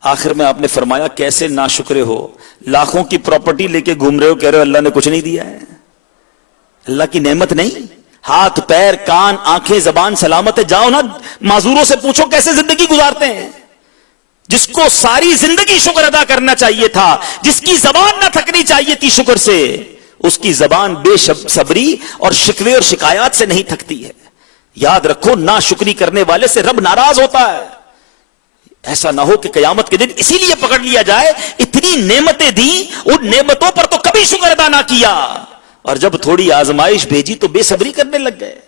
آخر میں آپ نے فرمایا کیسے ناشکرے ہو, لاکھوں کی پراپرٹی لے کے گھوم رہے ہو, کہہ رہے ہو اللہ نے کچھ نہیں دیا ہے. اللہ کی نعمت نہیں, ہاتھ پیر کان آنکھیں زبان سلامت ہے. جاؤ نا معذوروں سے پوچھو کیسے زندگی گزارتے ہیں. جس کو ساری زندگی شکر ادا کرنا چاہیے تھا, جس کی زبان نہ تھکنی چاہیے تھی شکر سے, اس کی زبان بے صبری اور شکوے اور شکایات سے نہیں تھکتی ہے. یاد رکھو ناشکری کرنے والے سے رب ناراض ہوتا ہے. ایسا نہ ہو کہ قیامت کے دن اسی لیے پکڑ لیا جائے, اتنی نعمتیں دی, ان نعمتوں پر تو کبھی شکر ادا نہ کیا, اور جب تھوڑی آزمائش بھیجی تو بے صبری کرنے لگ گئے,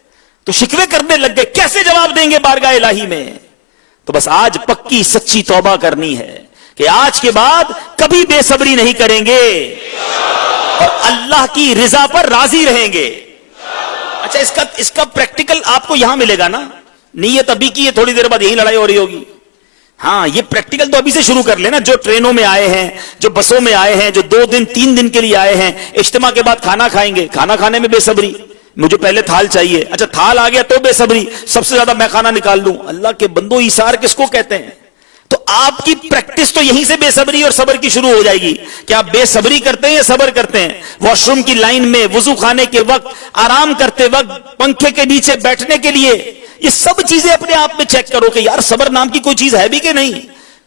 تو شکوے کرنے لگ گئے. کیسے جواب دیں گے بارگاہ الہی میں؟ تو بس آج پکی سچی توبہ کرنی ہے کہ آج کے بعد کبھی بے صبری نہیں کریں گے, اور اللہ کی رضا پر راضی رہیں گے. اچھا اس کا پریکٹیکل آپ کو یہاں ملے گا نا. نیت ابھی کی ہے, تھوڑی دیر بعد یہی لڑائی ہو رہی ہوگی. ہاں یہ پریکٹیکل تو ابھی سے شروع کر لینا. جو ٹرینوں میں آئے ہیں, جو بسوں میں آئے ہیں, جو 2 دن 3 دن کے لیے آئے ہیں, اجتماع کے بعد کھانا کھائیں گے, کھانا کھانے میں بے صبری, مجھے پہلے تھال چاہیے. اچھا تھال آ گیا تو بے صبری, سب سے زیادہ میں کھانا نکال لوں. اللہ کے بندو ایثار کس کو کہتے ہیں؟ تو آپ کی پریکٹس تو یہیں سے بے صبری اور صبر کی شروع ہو جائے گی کہ آپ بے صبری کرتے ہیں یا صبر کرتے ہیں. واش روم کی لائن میں، وضو خانے کے وقت، آرام کرتے وقت، پنکھے کے نیچے بیٹھنے کے لیے، یہ سب چیزیں اپنے آپ میں چیک کرو کہ یار صبر نام کی کوئی چیز ہے بھی کہ نہیں.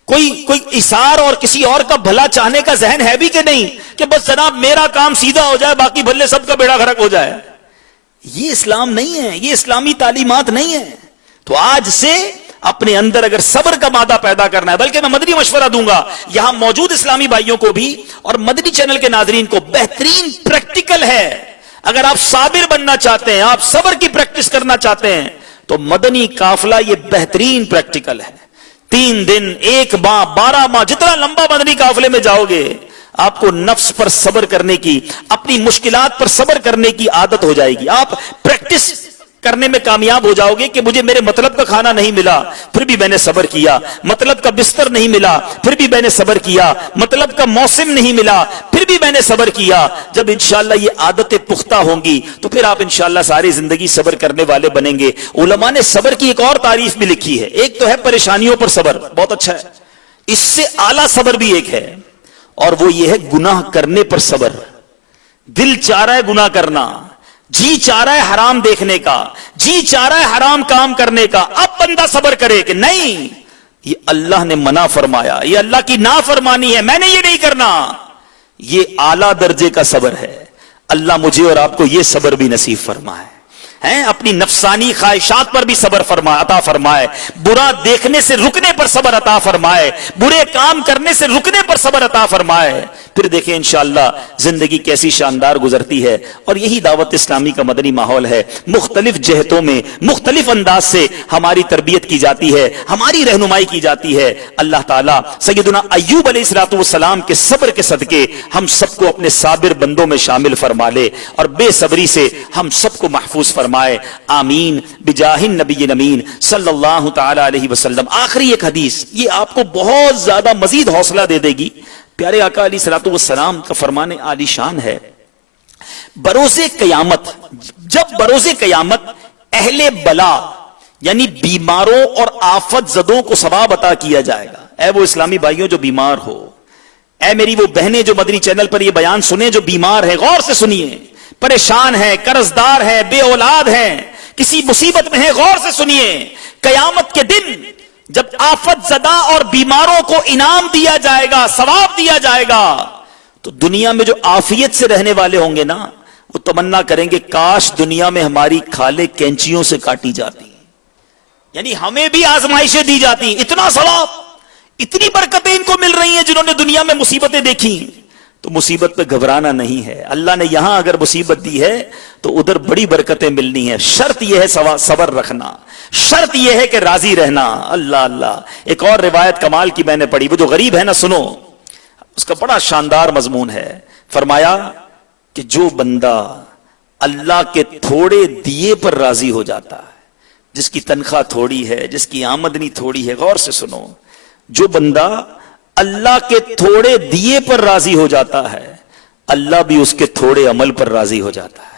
کوئی اثار اور کسی اور کا بھلا چاہنے کا ذہن ہے بھی کہ نہیں کہ بس جناب میرا کام سیدھا ہو جائے، باقی بھلے سب کا بیڑا غرق ہو جائے. یہ اسلام نہیں ہے، یہ اسلامی تعلیمات نہیں ہے. تو آج سے اپنے اندر اگر صبر کا مادہ پیدا کرنا ہے، بلکہ میں مدنی مشورہ دوں گا یہاں موجود اسلامی بھائیوں کو بھی اور مدنی چینل کے ناظرین کو، بہترین پریکٹیکل ہے. اگر آپ صابر بننا چاہتے ہیں، آپ صبر کی پریکٹس کرنا چاہتے ہیں، تو مدنی قافلہ یہ بہترین پریکٹیکل ہے. 3 دن، 1 ماہ، 12 ماہ، جتنا لمبا مدنی قافلے میں جاؤ گے آپ کو نفس پر صبر کرنے کی، اپنی مشکلات پر صبر کرنے کی عادت ہو جائے گی. آپ پریکٹس کرنے میں کامیاب ہو جاؤ گے کہ مجھے میرے مطلب کا کھانا نہیں ملا پھر بھی میں نے صبر کیا، مطلب کا بستر نہیں ملا پھر بھی میں نے صبر کیا، مطلب کا موسم نہیں ملا پھر بھی میں نے صبر کیا. جب انشاءاللہ یہ عادتیں پختہ ہوں گی تو پھر آپ انشاءاللہ ساری زندگی صبر کرنے والے بنیں گے. علماء نے صبر کی ایک اور تعریف بھی لکھی ہے. ایک تو ہے پریشانیوں پر صبر، بہت اچھا ہے. اس سے اعلیٰ صبر بھی ایک ہے اور وہ یہ ہے گناہ کرنے پر صبر. دل چاہ رہا ہے گناہ کرنا، جی چاہ رہا ہے حرام دیکھنے کا، جی چاہ رہا ہے حرام کام کرنے کا، اب بندہ صبر کرے کہ نہیں یہ اللہ نے منع فرمایا، یہ اللہ کی نافرمانی ہے، میں نے یہ نہیں کرنا. یہ اعلیٰ درجے کا صبر ہے. اللہ مجھے اور آپ کو یہ صبر بھی نصیب فرمائے. اپنی نفسانی خواہشات پر بھی صبر عطا فرمائے، برا دیکھنے سے رکنے پر صبر عطا فرمائے، برے کام کرنے سے رکنے پر صبر عطا فرمائے. پھر دیکھیں انشاءاللہ زندگی کیسی شاندار گزرتی ہے. اور یہی دعوت اسلامی کا مدنی ماحول ہے. مختلف جہتوں میں مختلف انداز سے ہماری تربیت کی جاتی ہے، ہماری رہنمائی کی جاتی ہے. اللہ تعالیٰ سیدنا ایوب علیہ الصلوۃ والسلام کے صبر کے صدقے ہم سب کو اپنے صابر بندوں میں شامل فرما لے اور بے صبری سے ہم سب کو محفوظ فرمائے. آمین بجاہ النبی الامین صلی اللہ تعالی علیہ وسلم. آخری ایک حدیث یہ آپ کو بہت زیادہ مزید حوصلہ دے دے گی. پیارے آقا علیہ الصلوۃ والسلام کا فرمان عالی شان ہے، بروز قیامت، جب بروز قیامت اہل بلا یعنی بیماروں اور آفت زدوں کو ثواب عطا کیا جائے گا. اے وہ اسلامی بھائیوں جو بیمار ہو، اے میری وہ بہنیں جو مدنی چینل پر یہ بیان سنیں جو بیمار ہیں، غور سے سنیے، پریشان ہیں، قرض دار ہیں، بے اولاد ہیں، کسی مصیبت میں ہیں، غور سے سنیے. قیامت کے دن جب آفت زدہ اور بیماروں کو انعام دیا جائے گا، ثواب دیا جائے گا، تو دنیا میں جو عافیت سے رہنے والے ہوں گے نا وہ تمنا کریں گے کاش دنیا میں ہماری کھالیں کینچیوں سے کاٹی جاتی، یعنی ہمیں بھی آزمائشیں دی جاتی. اتنا ثواب، اتنی برکتیں ان کو مل رہی ہیں جنہوں نے دنیا میں مصیبتیں دیکھی. تو مصیبت پہ گھبرانا نہیں ہے. اللہ نے یہاں اگر مصیبت دی ہے تو ادھر بڑی برکتیں ملنی ہیں. شرط یہ ہے صبر رکھنا، شرط یہ ہے کہ راضی رہنا. اللہ اللہ. ایک اور روایت کمال کی میں نے پڑھی، وہ جو غریب ہے نا سنو، اس کا بڑا شاندار مضمون ہے. فرمایا کہ جو بندہ اللہ کے تھوڑے دیے پر راضی ہو جاتا ہے، جس کی تنخواہ تھوڑی ہے، جس کی آمدنی تھوڑی ہے، غور سے سنو، جو بندہ اللہ کے تھوڑے دیے پر راضی ہو جاتا ہے اللہ بھی اس کے تھوڑے عمل پر راضی ہو جاتا ہے.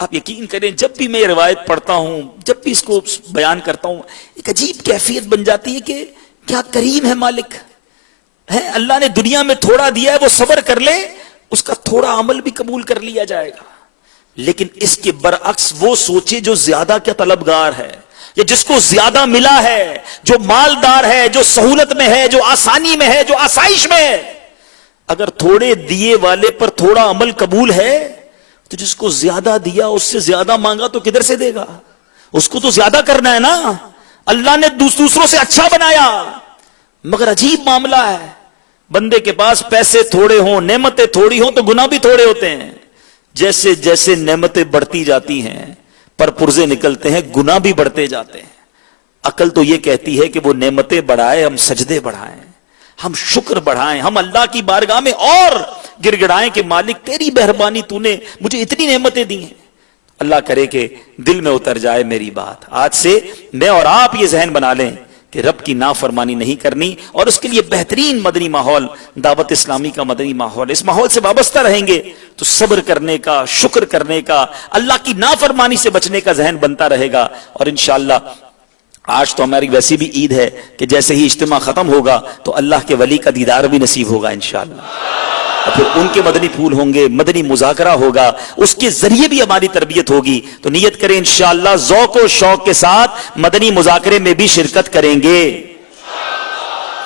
آپ یقین کریں جب بھی میں یہ روایت پڑھتا ہوں، جب بھی اس کو بیان کرتا ہوں، ایک عجیب کیفیت بن جاتی ہے کہ کیا کریم ہے مالک ہے. اللہ نے دنیا میں تھوڑا دیا ہے، وہ صبر کر لے اس کا تھوڑا عمل بھی قبول کر لیا جائے گا. لیکن اس کے برعکس وہ سوچے جو زیادہ کیا طلبگار ہے، یا جس کو زیادہ ملا ہے، جو مالدار ہے، جو سہولت میں ہے، جو آسانی میں ہے، جو آسائش میں ہے، اگر تھوڑے دیے والے پر تھوڑا عمل قبول ہے تو جس کو زیادہ دیا اس سے زیادہ مانگا تو کدھر سے دے گا؟ اس کو تو زیادہ کرنا ہے نا. اللہ نے دوسروں سے اچھا بنایا، مگر عجیب معاملہ ہے، بندے کے پاس پیسے تھوڑے ہوں، نعمتیں تھوڑی ہوں تو گناہ بھی تھوڑے ہوتے ہیں. جیسے جیسے نعمتیں بڑھتی جاتی ہیں، پر پرزے نکلتے ہیں، گناہ بھی بڑھتے جاتے ہیں. عقل تو یہ کہتی ہے کہ وہ نعمتیں بڑھائے، ہم سجدے بڑھائیں، ہم شکر بڑھائیں، ہم اللہ کی بارگاہ میں اور گر گڑائیں کہ مالک تیری مہربانی، تو نے مجھے اتنی نعمتیں دی ہیں. اللہ کرے کہ دل میں اتر جائے میری بات. آج سے میں اور آپ یہ ذہن بنا لیں کہ رب کی نافرمانی نہیں کرنی، اور اس کے لیے بہترین مدنی ماحول دعوت اسلامی کا مدنی ماحول. اس ماحول سے وابستہ رہیں گے تو صبر کرنے کا، شکر کرنے کا، اللہ کی نافرمانی سے بچنے کا ذہن بنتا رہے گا. اور انشاءاللہ آج تو ہماری ویسی بھی عید ہے کہ جیسے ہی اجتماع ختم ہوگا تو اللہ کے ولی کا دیدار بھی نصیب ہوگا انشاءاللہ، اور پھر ان کے مدنی پھول ہوں گے، مدنی مذاکرہ ہوگا، اس کے ذریعے بھی ہماری تربیت ہوگی. تو نیت کریں انشاءاللہ ذوق و شوق کے ساتھ مدنی مذاکرے میں بھی شرکت کریں گے.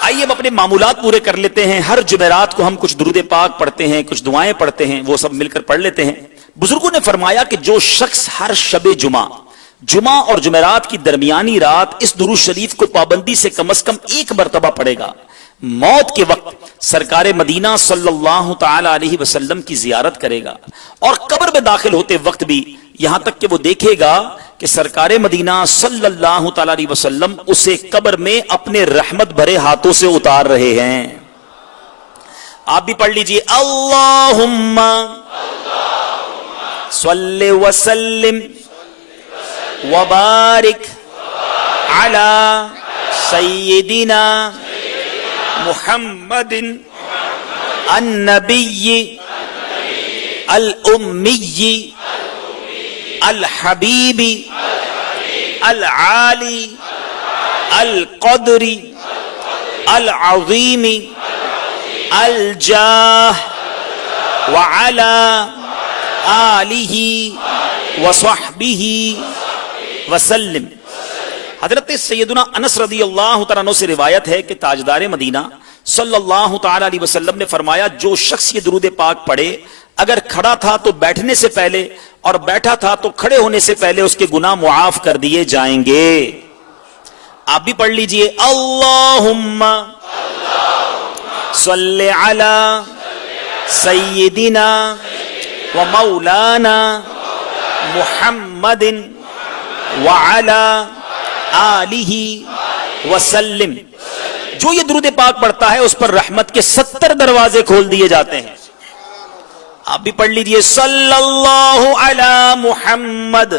آئیے اب اپنے معمولات پورے کر لیتے ہیں. ہر جمعرات کو ہم کچھ درود پاک پڑھتے ہیں، کچھ دعائیں پڑھتے ہیں، وہ سب مل کر پڑھ لیتے ہیں. بزرگوں نے فرمایا کہ جو شخص ہر شب جمعہ اور جمعرات کی درمیانی رات اس درود شریف کو پابندی سے کم از کم ایک مرتبہ پڑھے گا، موت کے وقت سرکار مدینہ صلی اللہ تعالی علیہ وسلم کی زیارت کرے گا، اور قبر میں داخل ہوتے وقت بھی یہاں تک کہ وہ دیکھے گا کہ سرکار مدینہ صلی اللہ تعالی علیہ وسلم اسے قبر میں اپنے رحمت بھرے ہاتھوں سے اتار رہے ہیں. آپ بھی پڑھ لیجئے اللہم صلی وسلم وبارک علی سیدنا محمد النبی الامی الحبیب العالی القدر العظیم الجاہ وعلی آلہ وصحبہ وسلم. حضرت سیدنا انس رضی اللہ تعالیٰ عنہ سے روایت ہے کہ تاجدار مدینہ صلی اللہ تعالیٰ علیہ وسلم نے فرمایا جو شخص یہ درود پاک پڑھے اگر کھڑا تھا تو بیٹھنے سے پہلے اور بیٹھا تھا تو کھڑے ہونے سے پہلے اس کے گناہ معاف کر دیے جائیں گے. آپ بھی پڑھ لیجئے اللہم صلی علی سیدنا و مولانا محمد وعلی آلہ وسلم. جو یہ درود پاک پڑھتا ہے اس پر رحمت کے 70 دروازے کھول دیے جاتے ہیں. آپ بھی پڑھ لیجئے صلی اللہ علی محمد.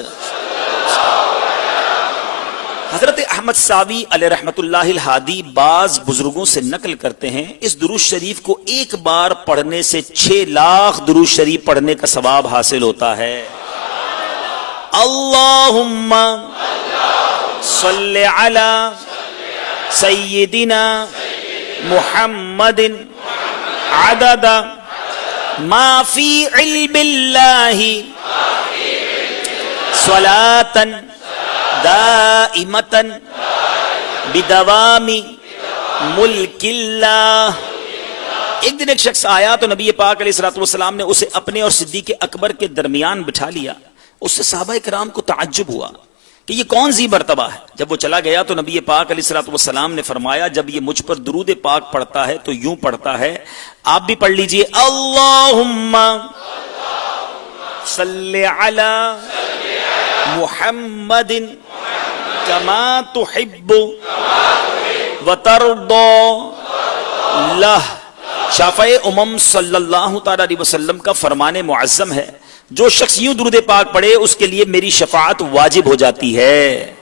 حضرت احمد ساوی علیہ رحمت اللہ الہادی بعض بزرگوں سے نقل کرتے ہیں اس درود شریف کو ایک بار پڑھنے سے 6 لاکھ درود شریف پڑھنے کا ثواب حاصل ہوتا ہے. اللہم صلی علی سیدنا محمد عدد ما فی علم اللہ صلاة دائمة بدوام ملک اللہ. ایک دن ایک شخص آیا تو نبی پاک علیہ الصلوۃ والسلام نے اسے اپنے اور صدیق اکبر کے درمیان بٹھا لیا. اس سے صحابہ کرام کو تعجب ہوا کہ یہ کون سی مرتبہ ہے. جب وہ چلا گیا تو نبی پاک علیہ الصلوۃ والسلام نے فرمایا جب یہ مجھ پر درود پاک پڑھتا ہے تو یوں پڑھتا ہے. آپ بھی پڑھ لیجئے اللہم صلی علی محمد کما تحب وترضى لہ. شافع امم صلی اللہ تعالی علیہ وسلم کا فرمان معظم ہے جو شخص یوں درود پاک پڑھے اس کے لیے میری شفاعت واجب ہو جاتی ہے.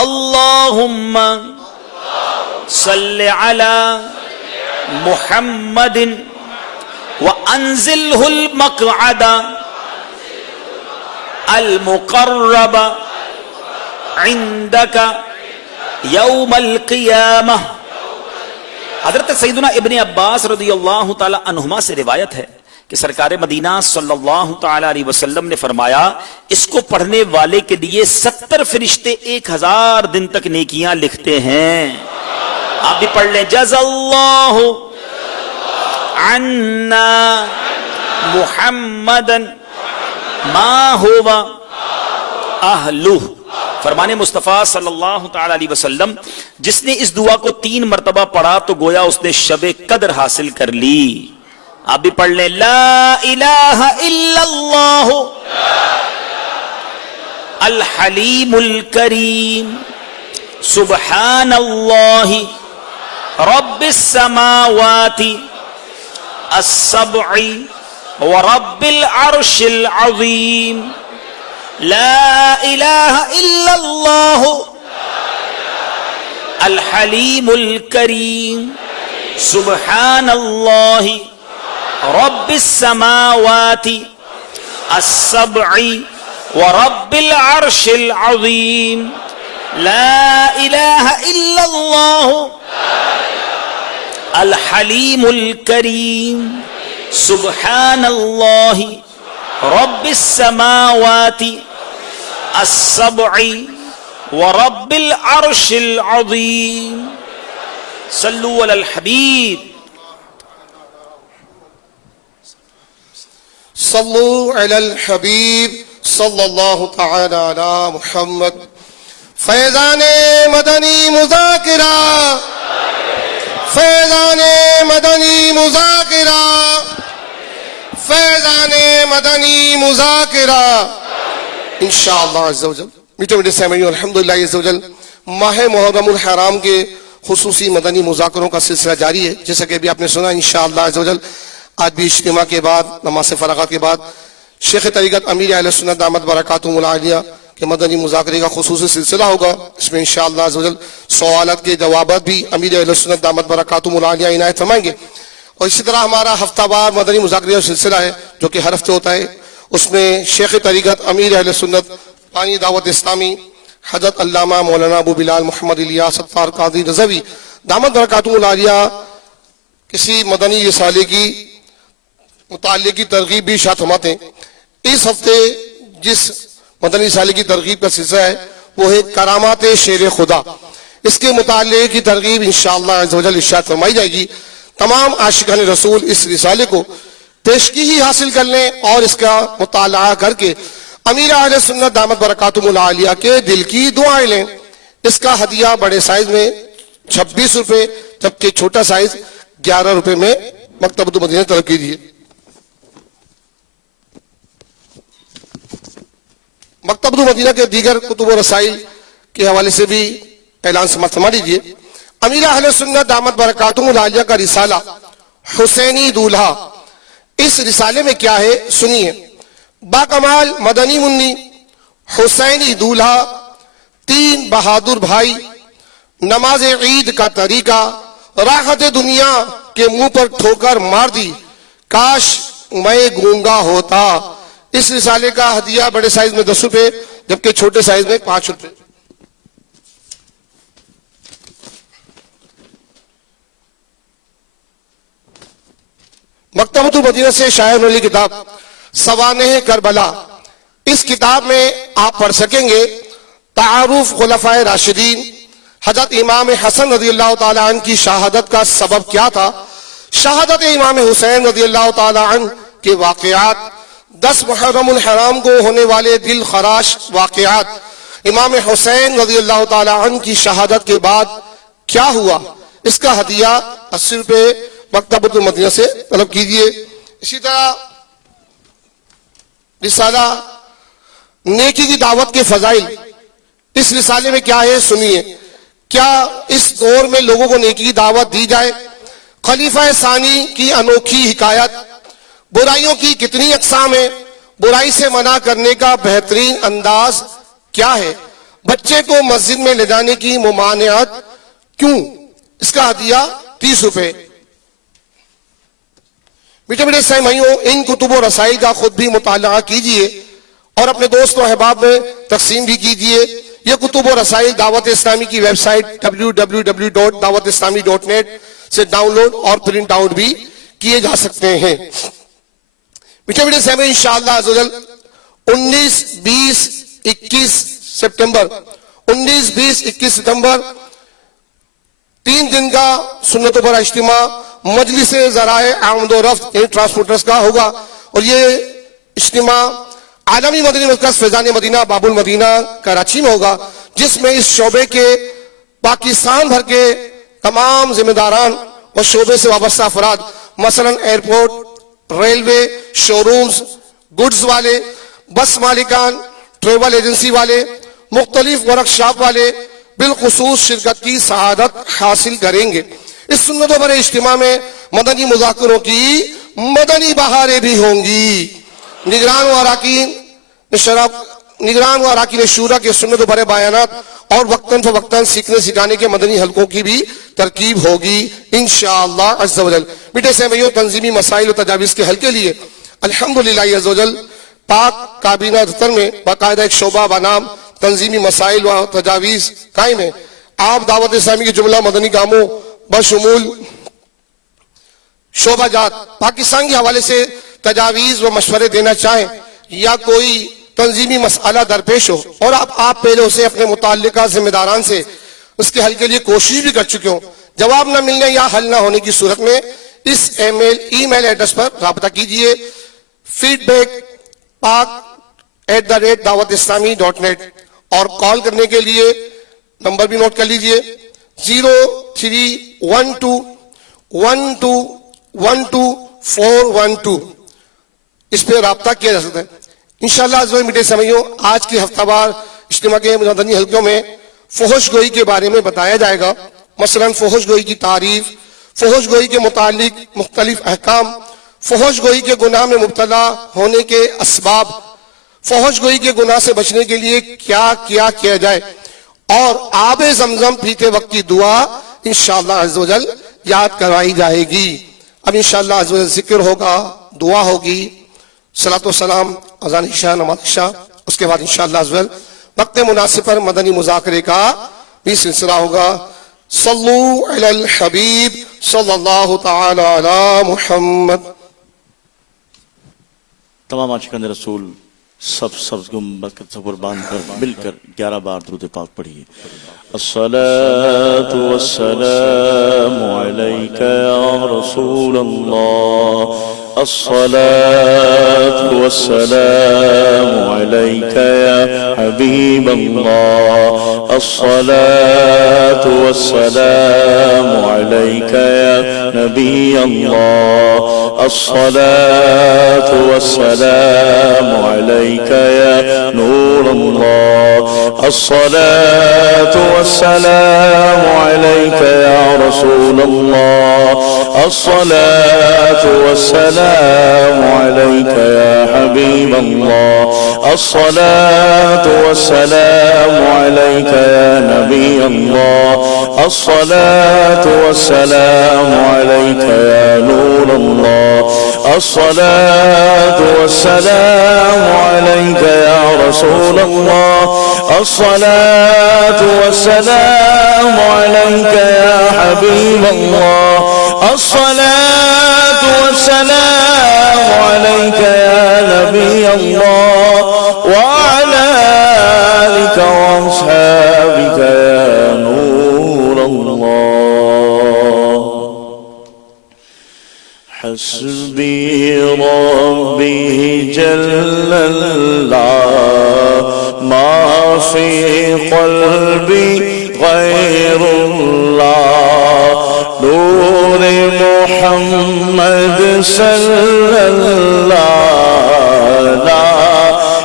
اللہم صلی علی محمد وانزلہ المقعد المقرب عندک یوم القیامہ. حضرت سیدنا ابن عباس رضی اللہ تعالی عنہما سے روایت ہے کہ سرکار مدینہ صلی اللہ تعالی علیہ وسلم نے فرمایا اس کو پڑھنے والے کے لیے 70 فرشتے 1000 دن تک نیکیاں لکھتے ہیں. آپ بھی پڑھ لیں جزا اللہ عنا محمدا ما ہوا اہلہ. فرمان مصطفیٰ صلی اللہ تعالی علیہ وسلم جس نے اس دعا کو 3 مرتبہ پڑھا تو گویا اس نے شب قدر حاصل کر لی. آپ بھی پڑھ لیں لا الہ الا اللہ الحلیم الکریم سبحان اللہ رب السماوات السبع ورب العرش العظیم. لا الہ الا اللہ الحلیم الکریم سبحان اللہ رب السماوات السبع ورب العرش العظیم لا الہ الا اللہ الحلیم الکریم سبحان اللہ رب السماوات السبع ورب العرش العظیم صلو علی الحبیب صلو علی الحبیب صلی اللہ تعالی علی محمد. فیضان مدنی مذاکرہ، فیضان مدنی مذاکرہ، فیضان مدنی مذاکرہ انشاءاللہ عز و جل. میٹھے میٹھے سامعین، الحمدللہ عز و جل ماہ محرم الحرام کے خصوصی مدنی مذاکروں کا سلسلہ جاری ہے. جیسا کہ ابھی آپ نے سنا انشاءاللہ عز و جل آج بھی اجتماع کے بعد، نماز فراغت کے بعد شیخ طریقت امیر اہل سنت دامت برکاتہم العالیہ کے مدنی مذاکرے کا خصوصی سلسلہ ہوگا. اس میں انشاءاللہ عز و جل سوالات کے جوابات بھی امیر اہل سنت دامت برکاتہم العالیہ عنایت فرمائیں گے. اور اسی طرح ہمارا ہفتہ وار مدنی مذاکرے کا سلسلہ ہے جو کہ ہر ہفتے ہوتا ہے. اس میں شیخ طریقت امیر اہل سنت بانی دعوت اسلامی حضرت علامہ مولانا ابو بلال محمد الیاس ستار قادری رضوی دامت برکاتہم العالیہ کسی مدنی رسالے کی مطالعے کی ترغیب بھی ارشاد فرماتے ہیں. اس ہفتے جس مدنی رسالے کی ترغیب کا سلسلہ ہے وہ ہے کرامات شیر خدا. اس کے مطالعے کی ترغیب انشاءاللہ عز و جل ارشاد فرمائی جائے گی. تمام عاشقان رسول اس رسالے کو پیشگی حاصل کر لیں اور اس کا مطالعہ کر کے امیر اہل سنت دامت برکاتہم العالیہ کے دل کی دعائیں لیں. اس کا ہدیہ بڑے سائز میں 26 روپے جبکہ چھوٹا سائز 11 روپے میں مکتبۃ المدینہ طلب کیجیے. مکتبۃ المدینہ کے دیگر کتب و رسائل کے حوالے سے بھی اعلان سماعت فرما لیجیے. امیر اہل سنت دامت برکاتہم العالیہ کا رسالہ حسینی دولہا، اس رسالے میں کیا ہے سنیے. باکمال مدنی منی حسینی دولہا، 3 بہادر بھائی، نماز عید کا طریقہ، راحت دنیا کے منہ پر ٹھوکر مار دی، کاش میں گونگا ہوتا. اس رسالے کا ہدیہ بڑے سائز میں 10 روپے جبکہ چھوٹے سائز میں 5 روپے. مکتبۃ المدینہ سے شائع ہونے والی کتاب سوانح کربلا، اس کتاب میں آپ پڑھ سکیں گے تعارف خلفائے راشدین، حضرت امام حسن رضی اللہ تعالی عنہ کی شہادت کا سبب کیا تھا، شہادت امام حسین رضی اللہ تعالی عنہ کے واقعات، 10 محرم الحرام کو ہونے والے دل خراش واقعات، امام حسین رضی اللہ تعالی عنہ کی شہادت کے بعد کیا ہوا. اس کا ہدیہ 80 روپے مکتبۃ المدینہ سے طلب کیجیے. اسی طرح رسالہ نیکی کی دعوت کے فضائل، اس رسالے میں کیا ہے سنیے. کیا اس دور میں لوگوں کو نیکی کی دعوت دی جائے، خلیفہ ثانی کی انوکھی حکایت، برائیوں کی کتنی اقسام ہیں، برائی سے منع کرنے کا بہترین انداز کیا ہے، بچے کو مسجد میں لے جانے کی ممانعت کیوں. اس کا ہدیہ 30 روپے. میٹھے میٹھے سامعینوں، ان کتب و رسائل کا خود بھی مطالعہ کیجئے اور اپنے دوست و احباب میں تقسیم بھی کیجئے. یہ کتب و رسائل دعوت اسلامی کی ویب سائٹ www.dawatislami.net سے ڈاؤن لوڈ اور پرنٹ آؤٹ بھی کیے جا سکتے ہیں. میٹھے میٹھے سامعین، انشاءاللہ عز و جل 19 20 21 سپٹمبر 3 دن کا سنتوں پر اجتماع مجلس ذرائع آمد و رفت ٹرانسپورٹرز کا ہوگا. اور یہ اجتماع عالمی مدنی مرکز فیضان مدینہ باب المدینہ کراچی میں ہوگا، جس میں اس شعبے کے پاکستان بھر کے تمام ذمہ داران اور شعبے سے وابستہ افراد، مثلا ایئرپورٹ، ریلوے، شورومز، گڈز والے، بس مالکان، ٹریول ایجنسی والے، مختلف ورکشاپ والے بالخصوص شرکت کی سعادت حاصل کریں گے. اس سنتوں پر اجتماع میں مدنی مذاکروں کی مدنی بہاریں بھی ہوں گی. نگران و اراکین شورا کے سنتوں پر بیانات اور وقتاً فوقتاً سیکھنے سکھانے کے مدنی حلقوں کی بھی ترکیب ہوگی انشاءاللہ عز و جل. میٹھے سامعین، تنظیمی مسائل و تجاویز کے حل کے لیے الحمدللہ عز و جل پاک کابینہ دفتر میں باقاعدہ ایک شعبہ بنام تنظیمی مسائل و تجاویز قائم ہیں. آپ دعوت اسلامی کے جملہ مدنی کاموں بشمول شعبہ جات پاکستان کے حوالے سے تجاویز و مشورے دینا چاہیں یا کوئی تنظیمی مسئلہ درپیش ہو اور آپ پہلے اسے اپنے متعلقہ ذمہ داران سے اس کے حل کے لیے کوشش بھی کر چکے ہوں، جواب نہ ملنے یا حل نہ ہونے کی صورت میں اس ای میل ایڈریس پر رابطہ کیجئے feedback@dawatislami.net اور کال کرنے کے لیے نمبر بھی نوٹ کر لیجئے 03121212 اس پہ رابطہ کیا جا سکتا ہے. انشاءاللہ عزیز میٹھے سمیعوں، آج کے ہفتہ وار اجتماع کے مدنی حلقوں میں فحش گوئی کے بارے میں بتایا جائے گا. مثلا فحش گوئی کی تعریف، فحش گوئی کے متعلق مختلف احکام، فحش گوئی کے گناہ میں مبتلا ہونے کے اسباب، فحش گوئی کے گناہ سے بچنے کے لیے کیا کیا جائے، اور آب زمزم پیتے وقت کی دعا انشاءاللہ عز و جل یاد کروائی جائے گی. اب انشاءاللہ عز و جل ذکر ہوگا، دعا ہوگی، صلاۃ و سلام، اذان عشاء، نماز عشاء، اس کے بعد انشاءاللہ عز و جل وقت مناسب پر مدنی مذاکرے کا بھی سلسلہ ہوگا. صلو علی الحبیب صلی اللہ تعالی علی محمد. تمام عاشقان رسول سب گنبد سے قربان کر مل کر 11 بار درود پاک پڑھیے. الصلاة والسلام عليك يا رسول الله، الصلاة والسلام عليك يا حبيب الله، الصلاة والسلام عليك يا نبي الله، الصلاة والسلام عليك يا نور الله، الصلاة والسلام عليك يا رسول الله، الصلاة والسلام عليك يا حبيب الله، الصلاة والسلام عليك يا نبي الله، الصلاة والسلام عليك يا نور الله، الصلاة والسلام عليك يا رسول الله، الصلاة والسلام عليك يا حبيب الله، الصلاة والسلام عليك يا نبي الله، وعلى آلك وأصحابك يا نور الله. حسبي ربي جل الله، ما في قلبي غير الله، نور محمد صلى الله، لا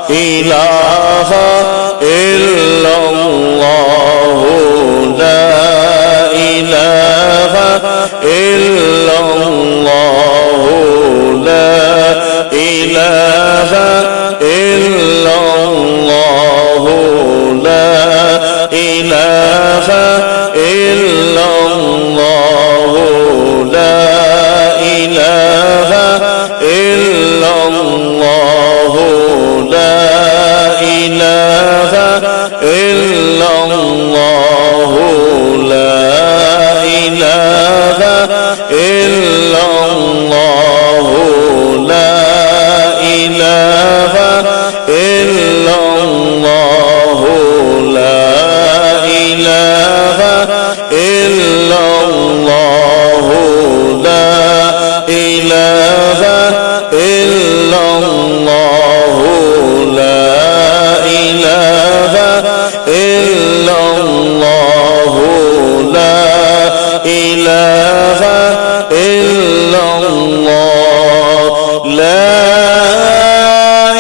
إله إلا الله، لا إله إلا الله، لا إله إلا الله، لا إله إلا الله، لا إله إلا الله، لا إله إلا الله، لا إله إلا الله، لا إله إلا الله، لا إله إلا الله، لا إله إلا الله، لا إله إلا الله، لا إله إلا الله، لا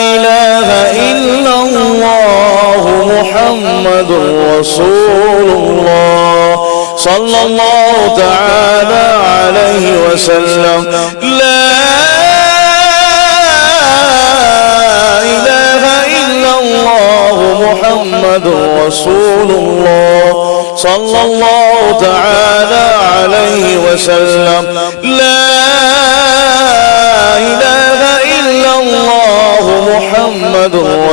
إله إلا الله، محمد رسول الله صلى الله تعالى عليه وسلم. لا إله إلا الله، محمد رسول الله صلى الله تعالى عليه وسلم. لا إله إلا الله، محمد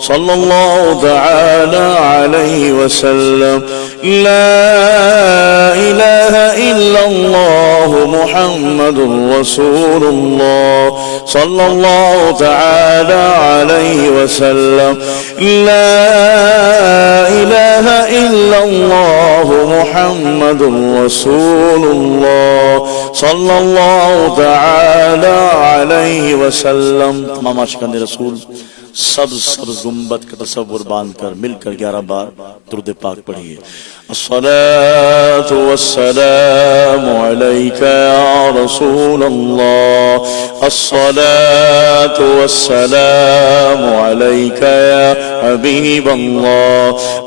صلى الله تعالى عليه وسلم. لا إله إلا الله محمد رسول الله صلى الله تعالى عليه وسلم. لا إله إلا الله محمد رسول الله صلى الله تعالى عليه وسلم. تمام عاشقان رسول سبز گنبد کا تصور باندھ کر مل کر 11 بار درود پاک پڑھیے. الصلاة والسلام عليك يا رسول الله. الصلاة والسلام عليك يا حبيب الله.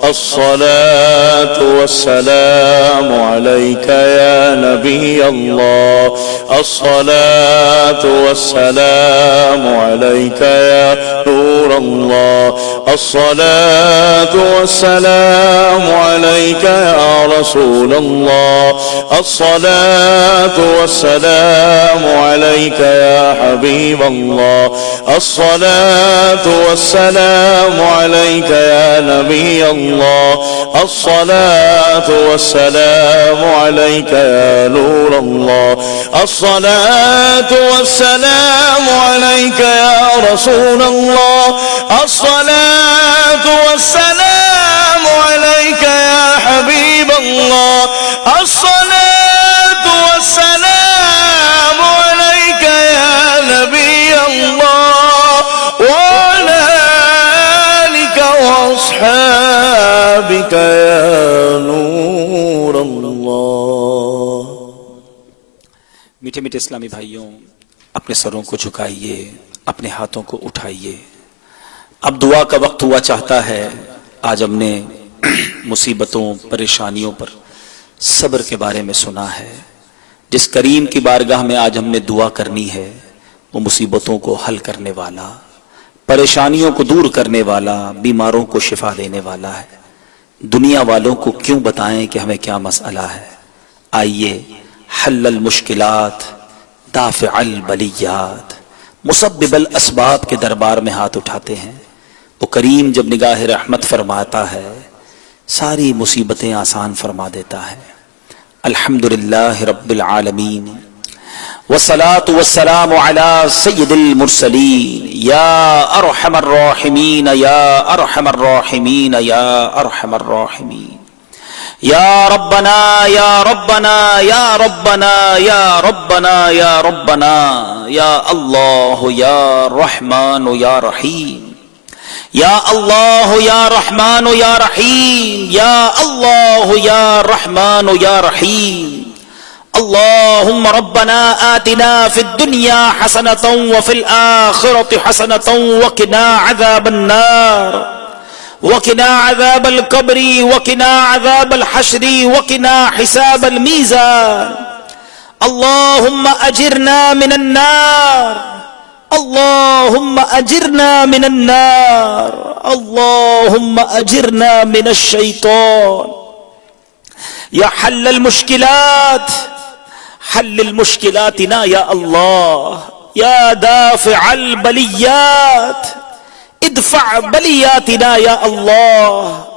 الصلاة والسلام عليك يا نبي الله. الصلاة والسلام عليك يا نور الله. الصلاة والسلام عليك يا رسول الله. الصلاة والسلام عليك يا حبيب الله. الصلاة والسلام عليك يا نبي الله. الصلاة والسلام عليك يا نور الله. الصلاة والسلام عليك يا رسول الله. الصلاة والسلام عليك يا حبيب الله. الصلاة والسلام عليك يا نبي الله وعلى آلك وأصحابك يا نور الله. میٹھے میٹھے اسلامی بھائیوں، اپنے سروں کو جھکائیے، اپنے ہاتھوں کو اٹھائیے. اب دعا کا وقت ہوا چاہتا ہے. آج ہم نے مصیبتوں پریشانیوں پر صبر کے بارے میں سنا ہے. جس کریم کی بارگاہ میں آج ہم نے دعا کرنی ہے وہ مصیبتوں کو حل کرنے والا، پریشانیوں کو دور کرنے والا، بیماروں کو شفا دینے والا ہے. دنیا والوں کو کیوں بتائیں کہ ہمیں کیا مسئلہ ہے. آئیے حل المشکلات، دافع البلیات، مسبب الاسباب کے دربار میں ہاتھ اٹھاتے ہیں. وہ کریم جب نگاہ رحمت فرماتا ہے ساری مصیبتیں آسان فرما دیتا ہے. الحمدللہ رب العالمین والصلاة والسلام على سید المرسلین یا ارحم الراحمین یا ارحم الراحمین یا ارحم الراحمین. یا ربنا یا ربنا یا ربنا یا ربنا یا ربنا یا اللہ یا رحمان یا رحیم. یا اللہ یا رحمان یا رحیم. یا اللہ یا رحمان یا رحیم. اللہم ربنا آتنا فی الدنیا حسنة وفی الآخرة حسنة وقنا عذاب النار وقنا عذاب القبر وقنا عذاب الحشر وقنا حساب الميزان. اللهم أجرنا من النار. اللهم أجرنا من النار. اللهم أجرنا من الشيطان. يا حل المشكلات حل المشكلاتنا يا الله. يا دافع البليات ادفع بلیاتنا یا اللہ.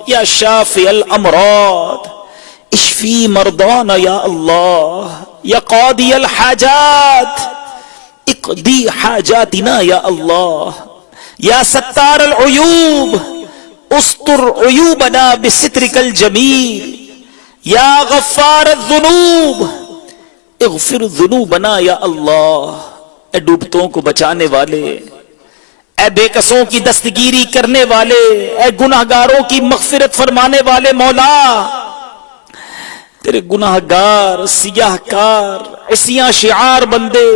یا شافی الامراض اشفی مرضانا یا اللہ. یا قاضی الحاجات اقضی حاجاتنا یا اللہ. یا ستار العیوب استر عیوبنا بسترک الجمیل. یا غفار الذنوب اغفر ذنوبنا یا اللہ. اے ڈوبتوں کو بچانے والے، اے بے کسوں کی دستگیری کرنے والے، اے گناہگاروں کی مغفرت فرمانے والے مولا، تیرے گناہگار، سیاہ کار، عصیاں شعار بندے،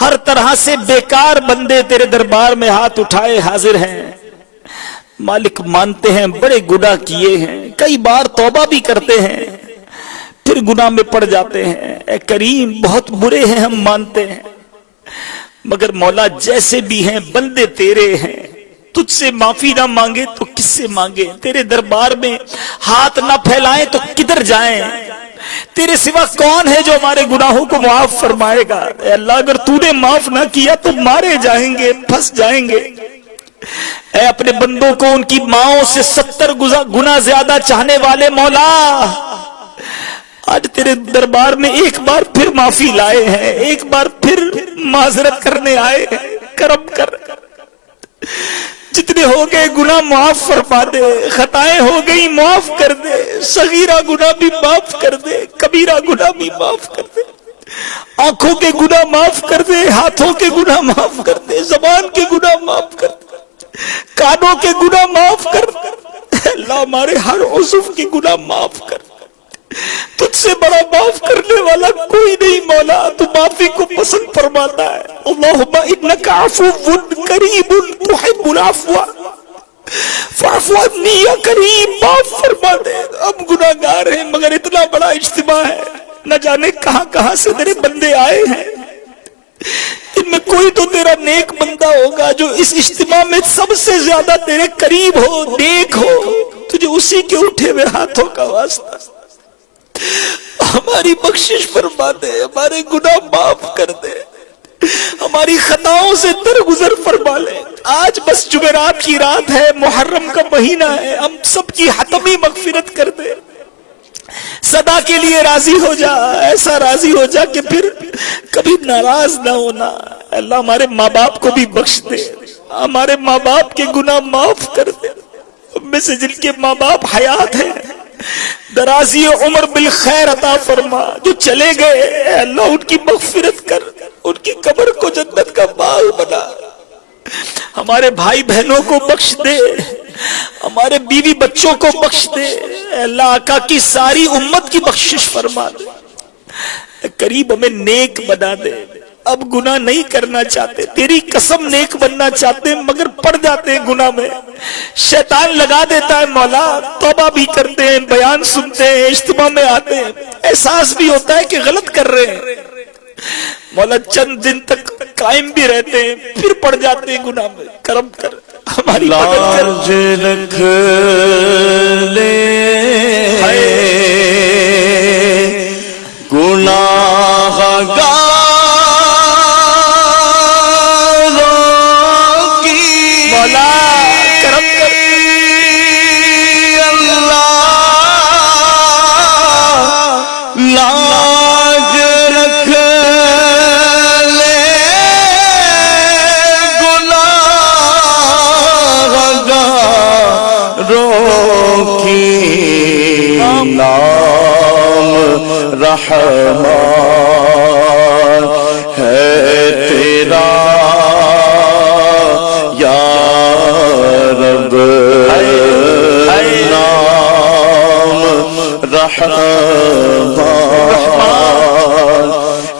ہر طرح سے بیکار بندے تیرے دربار میں ہاتھ اٹھائے حاضر ہیں. مالک مانتے ہیں بڑے گناہ کیے ہیں، کئی بار توبہ بھی کرتے ہیں، پھر گناہ میں پڑ جاتے ہیں. اے کریم بہت برے ہیں ہم مانتے ہیں، مگر مولا جیسے بھی ہیں بندے تیرے ہیں. تجھ سے معافی نہ مانگے تو کس سے مانگے؟ تیرے دربار میں ہاتھ نہ پھیلائیں تو کدھر جائیں؟ تیرے سوا کون ہے جو ہمارے گناہوں کو معاف فرمائے گا؟ اے اللہ اگر تو نے معاف نہ کیا تو مارے جائیں گے، پھنس جائیں گے. اے اپنے بندوں کو ان کی ماؤں سے 70 گنا زیادہ چاہنے والے مولا، آج تیرے دربار میں ایک بار پھر معافی لائے ہیں، ایک بار پھر معذرت کرنے آئے ہیں، کرم کر، جتنے ہو گئے گناہ معاف فرما دے، خطائیں ہو گئی معاف کر دے، صغیرہ گناہ بھی معاف کر دے، کبیرہ گناہ بھی معاف کر دے، آنکھوں کے گناہ معاف کر دے، ہاتھوں کے گناہ معاف کر دے، زبان کے گناہ معاف کر دے، کانوں کے گناہ معاف کر دے، اللہ ہمارے ہر عضو کے گناہ معاف کر دے، تجھ سے بڑا معاف کرنے والا کوئی نہیں مولا، تو معافی کو پسند فرماتا ہے۔ اللہم انک عفو کریم تحب العفو فاعف عنی یا کریم، معاف فرما دے، ہم گناہگار ہیں مگر اتنا بڑا اجتماع ہے، نہ جانے کہاں کہاں سے تیرے بندے آئے ہیں، ان میں کوئی تو تیرا نیک بندہ ہوگا جو اس اجتماع میں سب سے زیادہ تیرے قریب ہو، نیک ہو، تجھے اسی کے اٹھے ہوئے ہاتھوں کا واسطہ، ہماری بخشش فرما دے، ہمارے گناہ معاف کر دے، ہماری خطاؤں سے درگزر فرما لے۔ آج بس جمعرات کی رات ہے، محرم کا مہینہ ہے، ہم سب کی حتمی مغفرت کر دے، صدا کے لیے راضی ہو جا، ایسا راضی ہو جا کہ پھر کبھی ناراض نہ ہونا۔ اللہ ہمارے ماں باپ کو بھی بخش دے، ہمارے ماں باپ کے گناہ معاف کر دے، ہم میں سے جن کے ماں باپ حیات ہیں درازی عمر بالخیر عطا فرما، جو چلے گئے اے اللہ ان کی مغفرت کر، ان کی قبر کو جنت کا باغ بنا، ہمارے بھائی بہنوں کو بخش دے، ہمارے بیوی بچوں کو بخش دے، اے اللہ آقا کی ساری امت کی بخشش فرما دے، اے قریب ہمیں نیک بنا دے، اب گناہ نہیں کرنا چاہتے، تیری قسم نیک بننا چاہتے ہیں مگر پڑ جاتے ہیں گناہ میں، شیطان لگا دیتا ہے مولا، توبہ بھی کرتے ہیں، بیان سنتے ہیں، اجتماع میں آتے ہیں، احساس بھی ہوتا ہے کہ غلط کر رہے ہیں مولا، چند دن تک قائم بھی رہتے ہیں پھر پڑ جاتے ہیں گناہ میں، کرم کر، ہماری مدد کر، لاج رکھ لے گناہ گار رحمان ہے تیرا یا رب، نام رحمان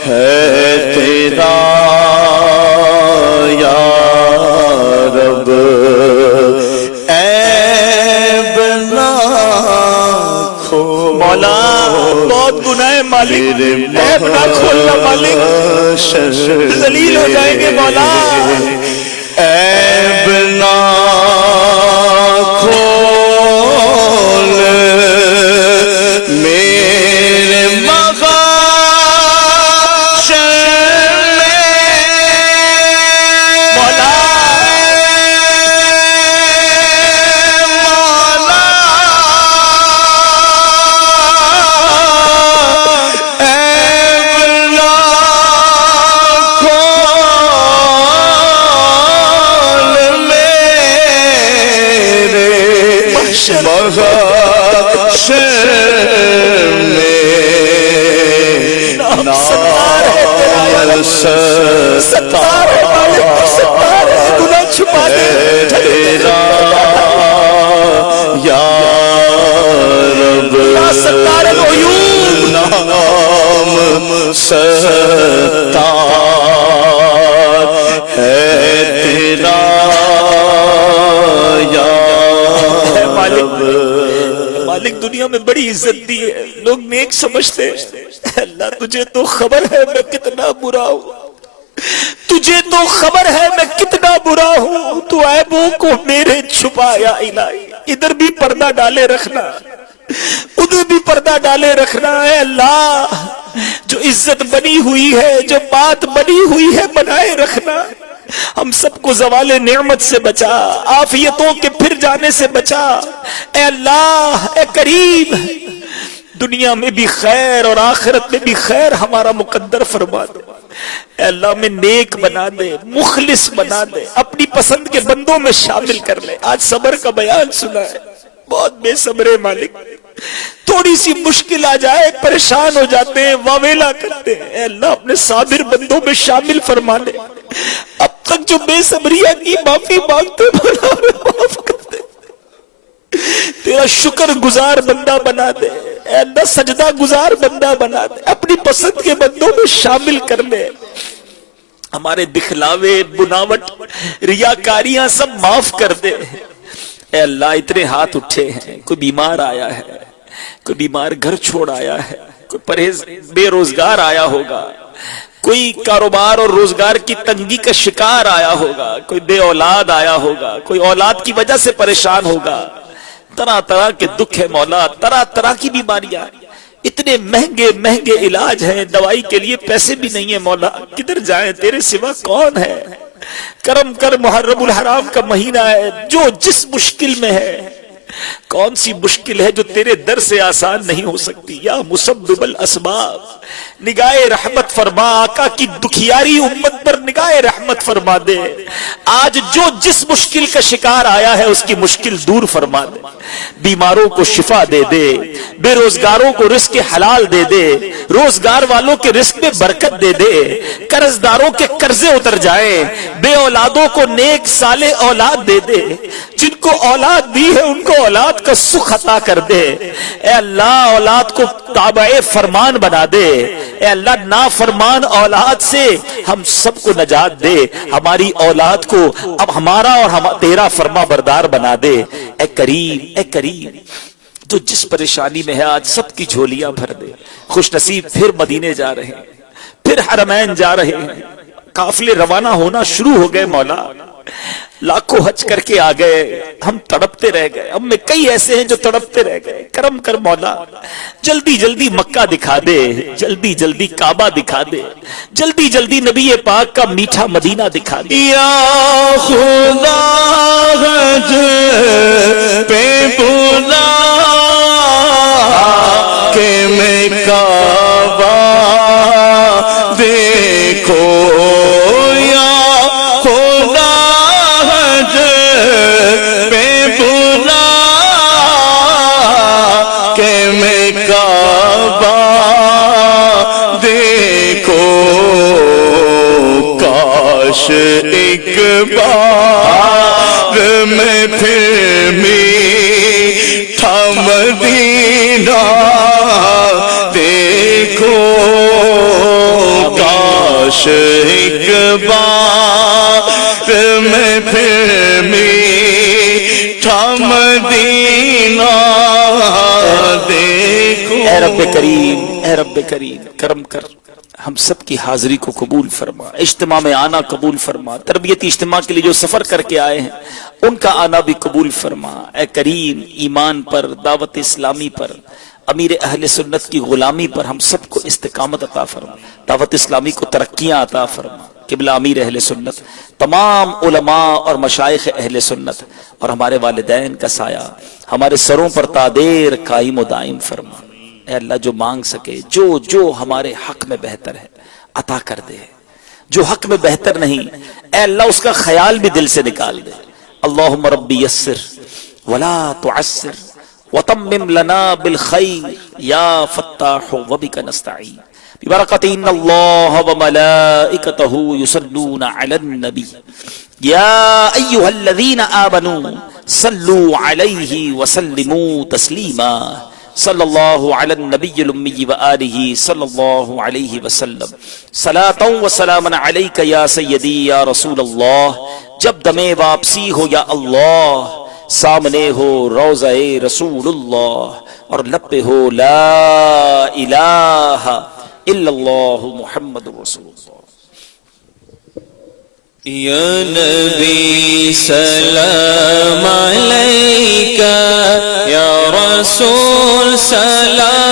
ہے تیرا یا رب، عیب نہ کھو مولا بہت گناہ ہے مالک، عیب نہ کھولنا مالک، ذلیل ہو جائیں گے مولا، عیب نہ کھول میرے مغاشر میں مولا، ستار ہے مالک، ستار ہے، گناہ چھپا دے تیرا یا رب، ستار العیوب، نام ستار ہے تیرا یا رب۔ مالک دنیا میں بڑی عزت دی ہے، لوگ نیک سمجھتے ہیں، اللہ تجھے تو خبر ہے میں کتنا برا ہوں، تجھے تو خبر ہے میں کتنا برا ہوں، تو عیبوں کو میرے چھپا یا الہی، ادھر بھی پردہ ڈالے رکھنا، ادھر بھی پردہ ڈالے رکھنا، اے اللہ جو عزت بنی ہوئی ہے، جو بات بنی ہوئی ہے بنائے رکھنا، ہم سب کو زوال نعمت سے بچا، عافیتوں کے پھر جانے سے بچا۔ اے اللہ، اے کریم، دنیا میں بھی خیر اور آخرت میں بھی خیر ہمارا مقدر فرما دے۔ اے اللہ میں نیک بنا دے، مخلص بنا دے، اپنی پسند کے بندوں میں شامل کر لے۔ آج صبر کا بیان سنا ہے، بہت بے صبر ہے مالک، تھوڑی سی مشکل آ جائے پریشان ہو جاتے ہیں، واویلا کرتے ہیں۔ اے اللہ اپنے صابر بندوں میں شامل فرما لے۔ اب تک جو بے صبریاں کی معافی مانگتے معاف کر دے، تیرا شکر گزار بندہ بنا دے۔ اے اللہ سجدہ گزار بندہ بنا دے، اپنی پسند کے بندوں میں شامل کر لے۔ ہمارے دکھلاوے، بناوٹ، ریاکاریاں سب معاف کر دے۔ اے اللہ اتنے ہاتھ اٹھے ہیں، کوئی بیمار آیا ہے، کوئی بیمار گھر چھوڑ آیا ہے، کوئی بے روزگار آیا ہوگا، کوئی کاروبار اور روزگار کی تنگی کا شکار آیا ہوگا، کوئی بے اولاد آیا ہوگا، کوئی اولاد کی وجہ سے پریشان ہوگا۔ طرح طرح کے دکھ ہے مولا، طرح طرح کی بیماریاں، اتنے مہنگے مہنگے علاج ہیں، دوائی کے لیے پیسے بھی نہیں ہیں مولا، کدھر جائیں، تیرے سوا کون ہے؟ کرم کر، محرم الحرام کا مہینہ ہے، جو جس مشکل میں ہے، کون سی مشکل ہے جو تیرے در سے آسان نہیں ہو سکتی؟ یا مسبب الاسباب، نگاہ رحمت فرما، آقا کی دکھیاری امت پر نگاہ رحمت فرما دے۔ آج جو جس مشکل کا شکار آیا ہے اس کی مشکل دور فرما دے، بیماروں کو شفا دے دے، بے روزگاروں کو رزق حلال دے دے، روزگار والوں کے رزق میں برکت دے دے، قرض داروں کے قرضے اتر جائیں، بے اولادوں کو نیک صالح اولاد دے دے، جن کو اولاد دی ہے ان کو اولاد کا سکھ عطا کر دے۔ اے اللہ اولاد کو تابع فرمان بنا دے، اے اللہ نافرمان اولاد سے ہم سب کو نجات دے، ہماری اولاد کو اب ہمارا اور تیرا فرما بردار بنا دے۔ اے کریم، اے کریم، جو جس پریشانی میں ہے آج سب کی جھولیاں بھر دے۔ خوش نصیب پھر مدینے جا رہے ہیں، پھر حرمین جا رہے ہیں، قافلے روانہ ہونا شروع ہو گئے مولا، لاکھوں حج کر کے آ گئے، ہم تڑپتے رہ گئے، ہم میں کئی ایسے ہیں جو تڑپتے رہ گئے۔ کرم کر مولا، جلدی جلدی مکہ دکھا دے، جلدی جلدی کعبہ دکھا دے، جلدی جلدی نبی پاک کا میٹھا مدینہ دکھا دے۔ یا خدا حج پہ بلا کہ میں کعبہ دیکھو، یا خدا حج پہ بلا کہ میں کعبہ دیکھو، کاش ایک بار میں پھر میٹھا مدینہ دیکھو، کاش ایک بار میں پھر میٹھا مدینہ دیکھو۔ اے رب کریم، اے رب کریم، کرم کر، ہم سب کی حاضری کو قبول فرما، اجتماع میں آنا قبول فرما، تربیتی اجتماع کے لیے جو سفر کر کے آئے ہیں ان کا آنا بھی قبول فرما۔ اے کریم، ایمان پر، دعوت اسلامی پر، امیر اہل سنت کی غلامی پر ہم سب کو استقامت عطا فرما، دعوت اسلامی کو ترقیاں عطا فرما۔ قبلہ امیر اہل سنت، تمام علماء اور مشائخ اہل سنت اور ہمارے والدین کا سایہ ہمارے سروں پر تادیر قائم و دائم فرما۔ اے اللہ جو مانگ سکے، جو ہمارے حق میں بہتر ہے عطا کر دے، جو حق میں بہتر نہیں اے اللہ اس کا خیال بھی دل سے نکال دے۔ اللہم ربی یسر ولا تعسر وتمم لنا بالخیر یا فتاح وبک نستعین ببرکۃ ان اللہ وملائکتہ یصلون علی النبی یا ایھا الذین آمنوا صلوا علیہ وسلموا تسلیما صلی اللہ علی النبی الامی وآلہ صلی اللہ علیہ وسلم صلاۃ و سلاما علیک یا سیدی یا رسول اللہ۔ جب دم واپسی ہو یا اللہ، سامنے ہو روضہ رسول اللہ اور لب پہ ہو لا الہ الا اللہ محمد رسول اللہ۔ یا نبی سلام علیکہ، یا رسول سلام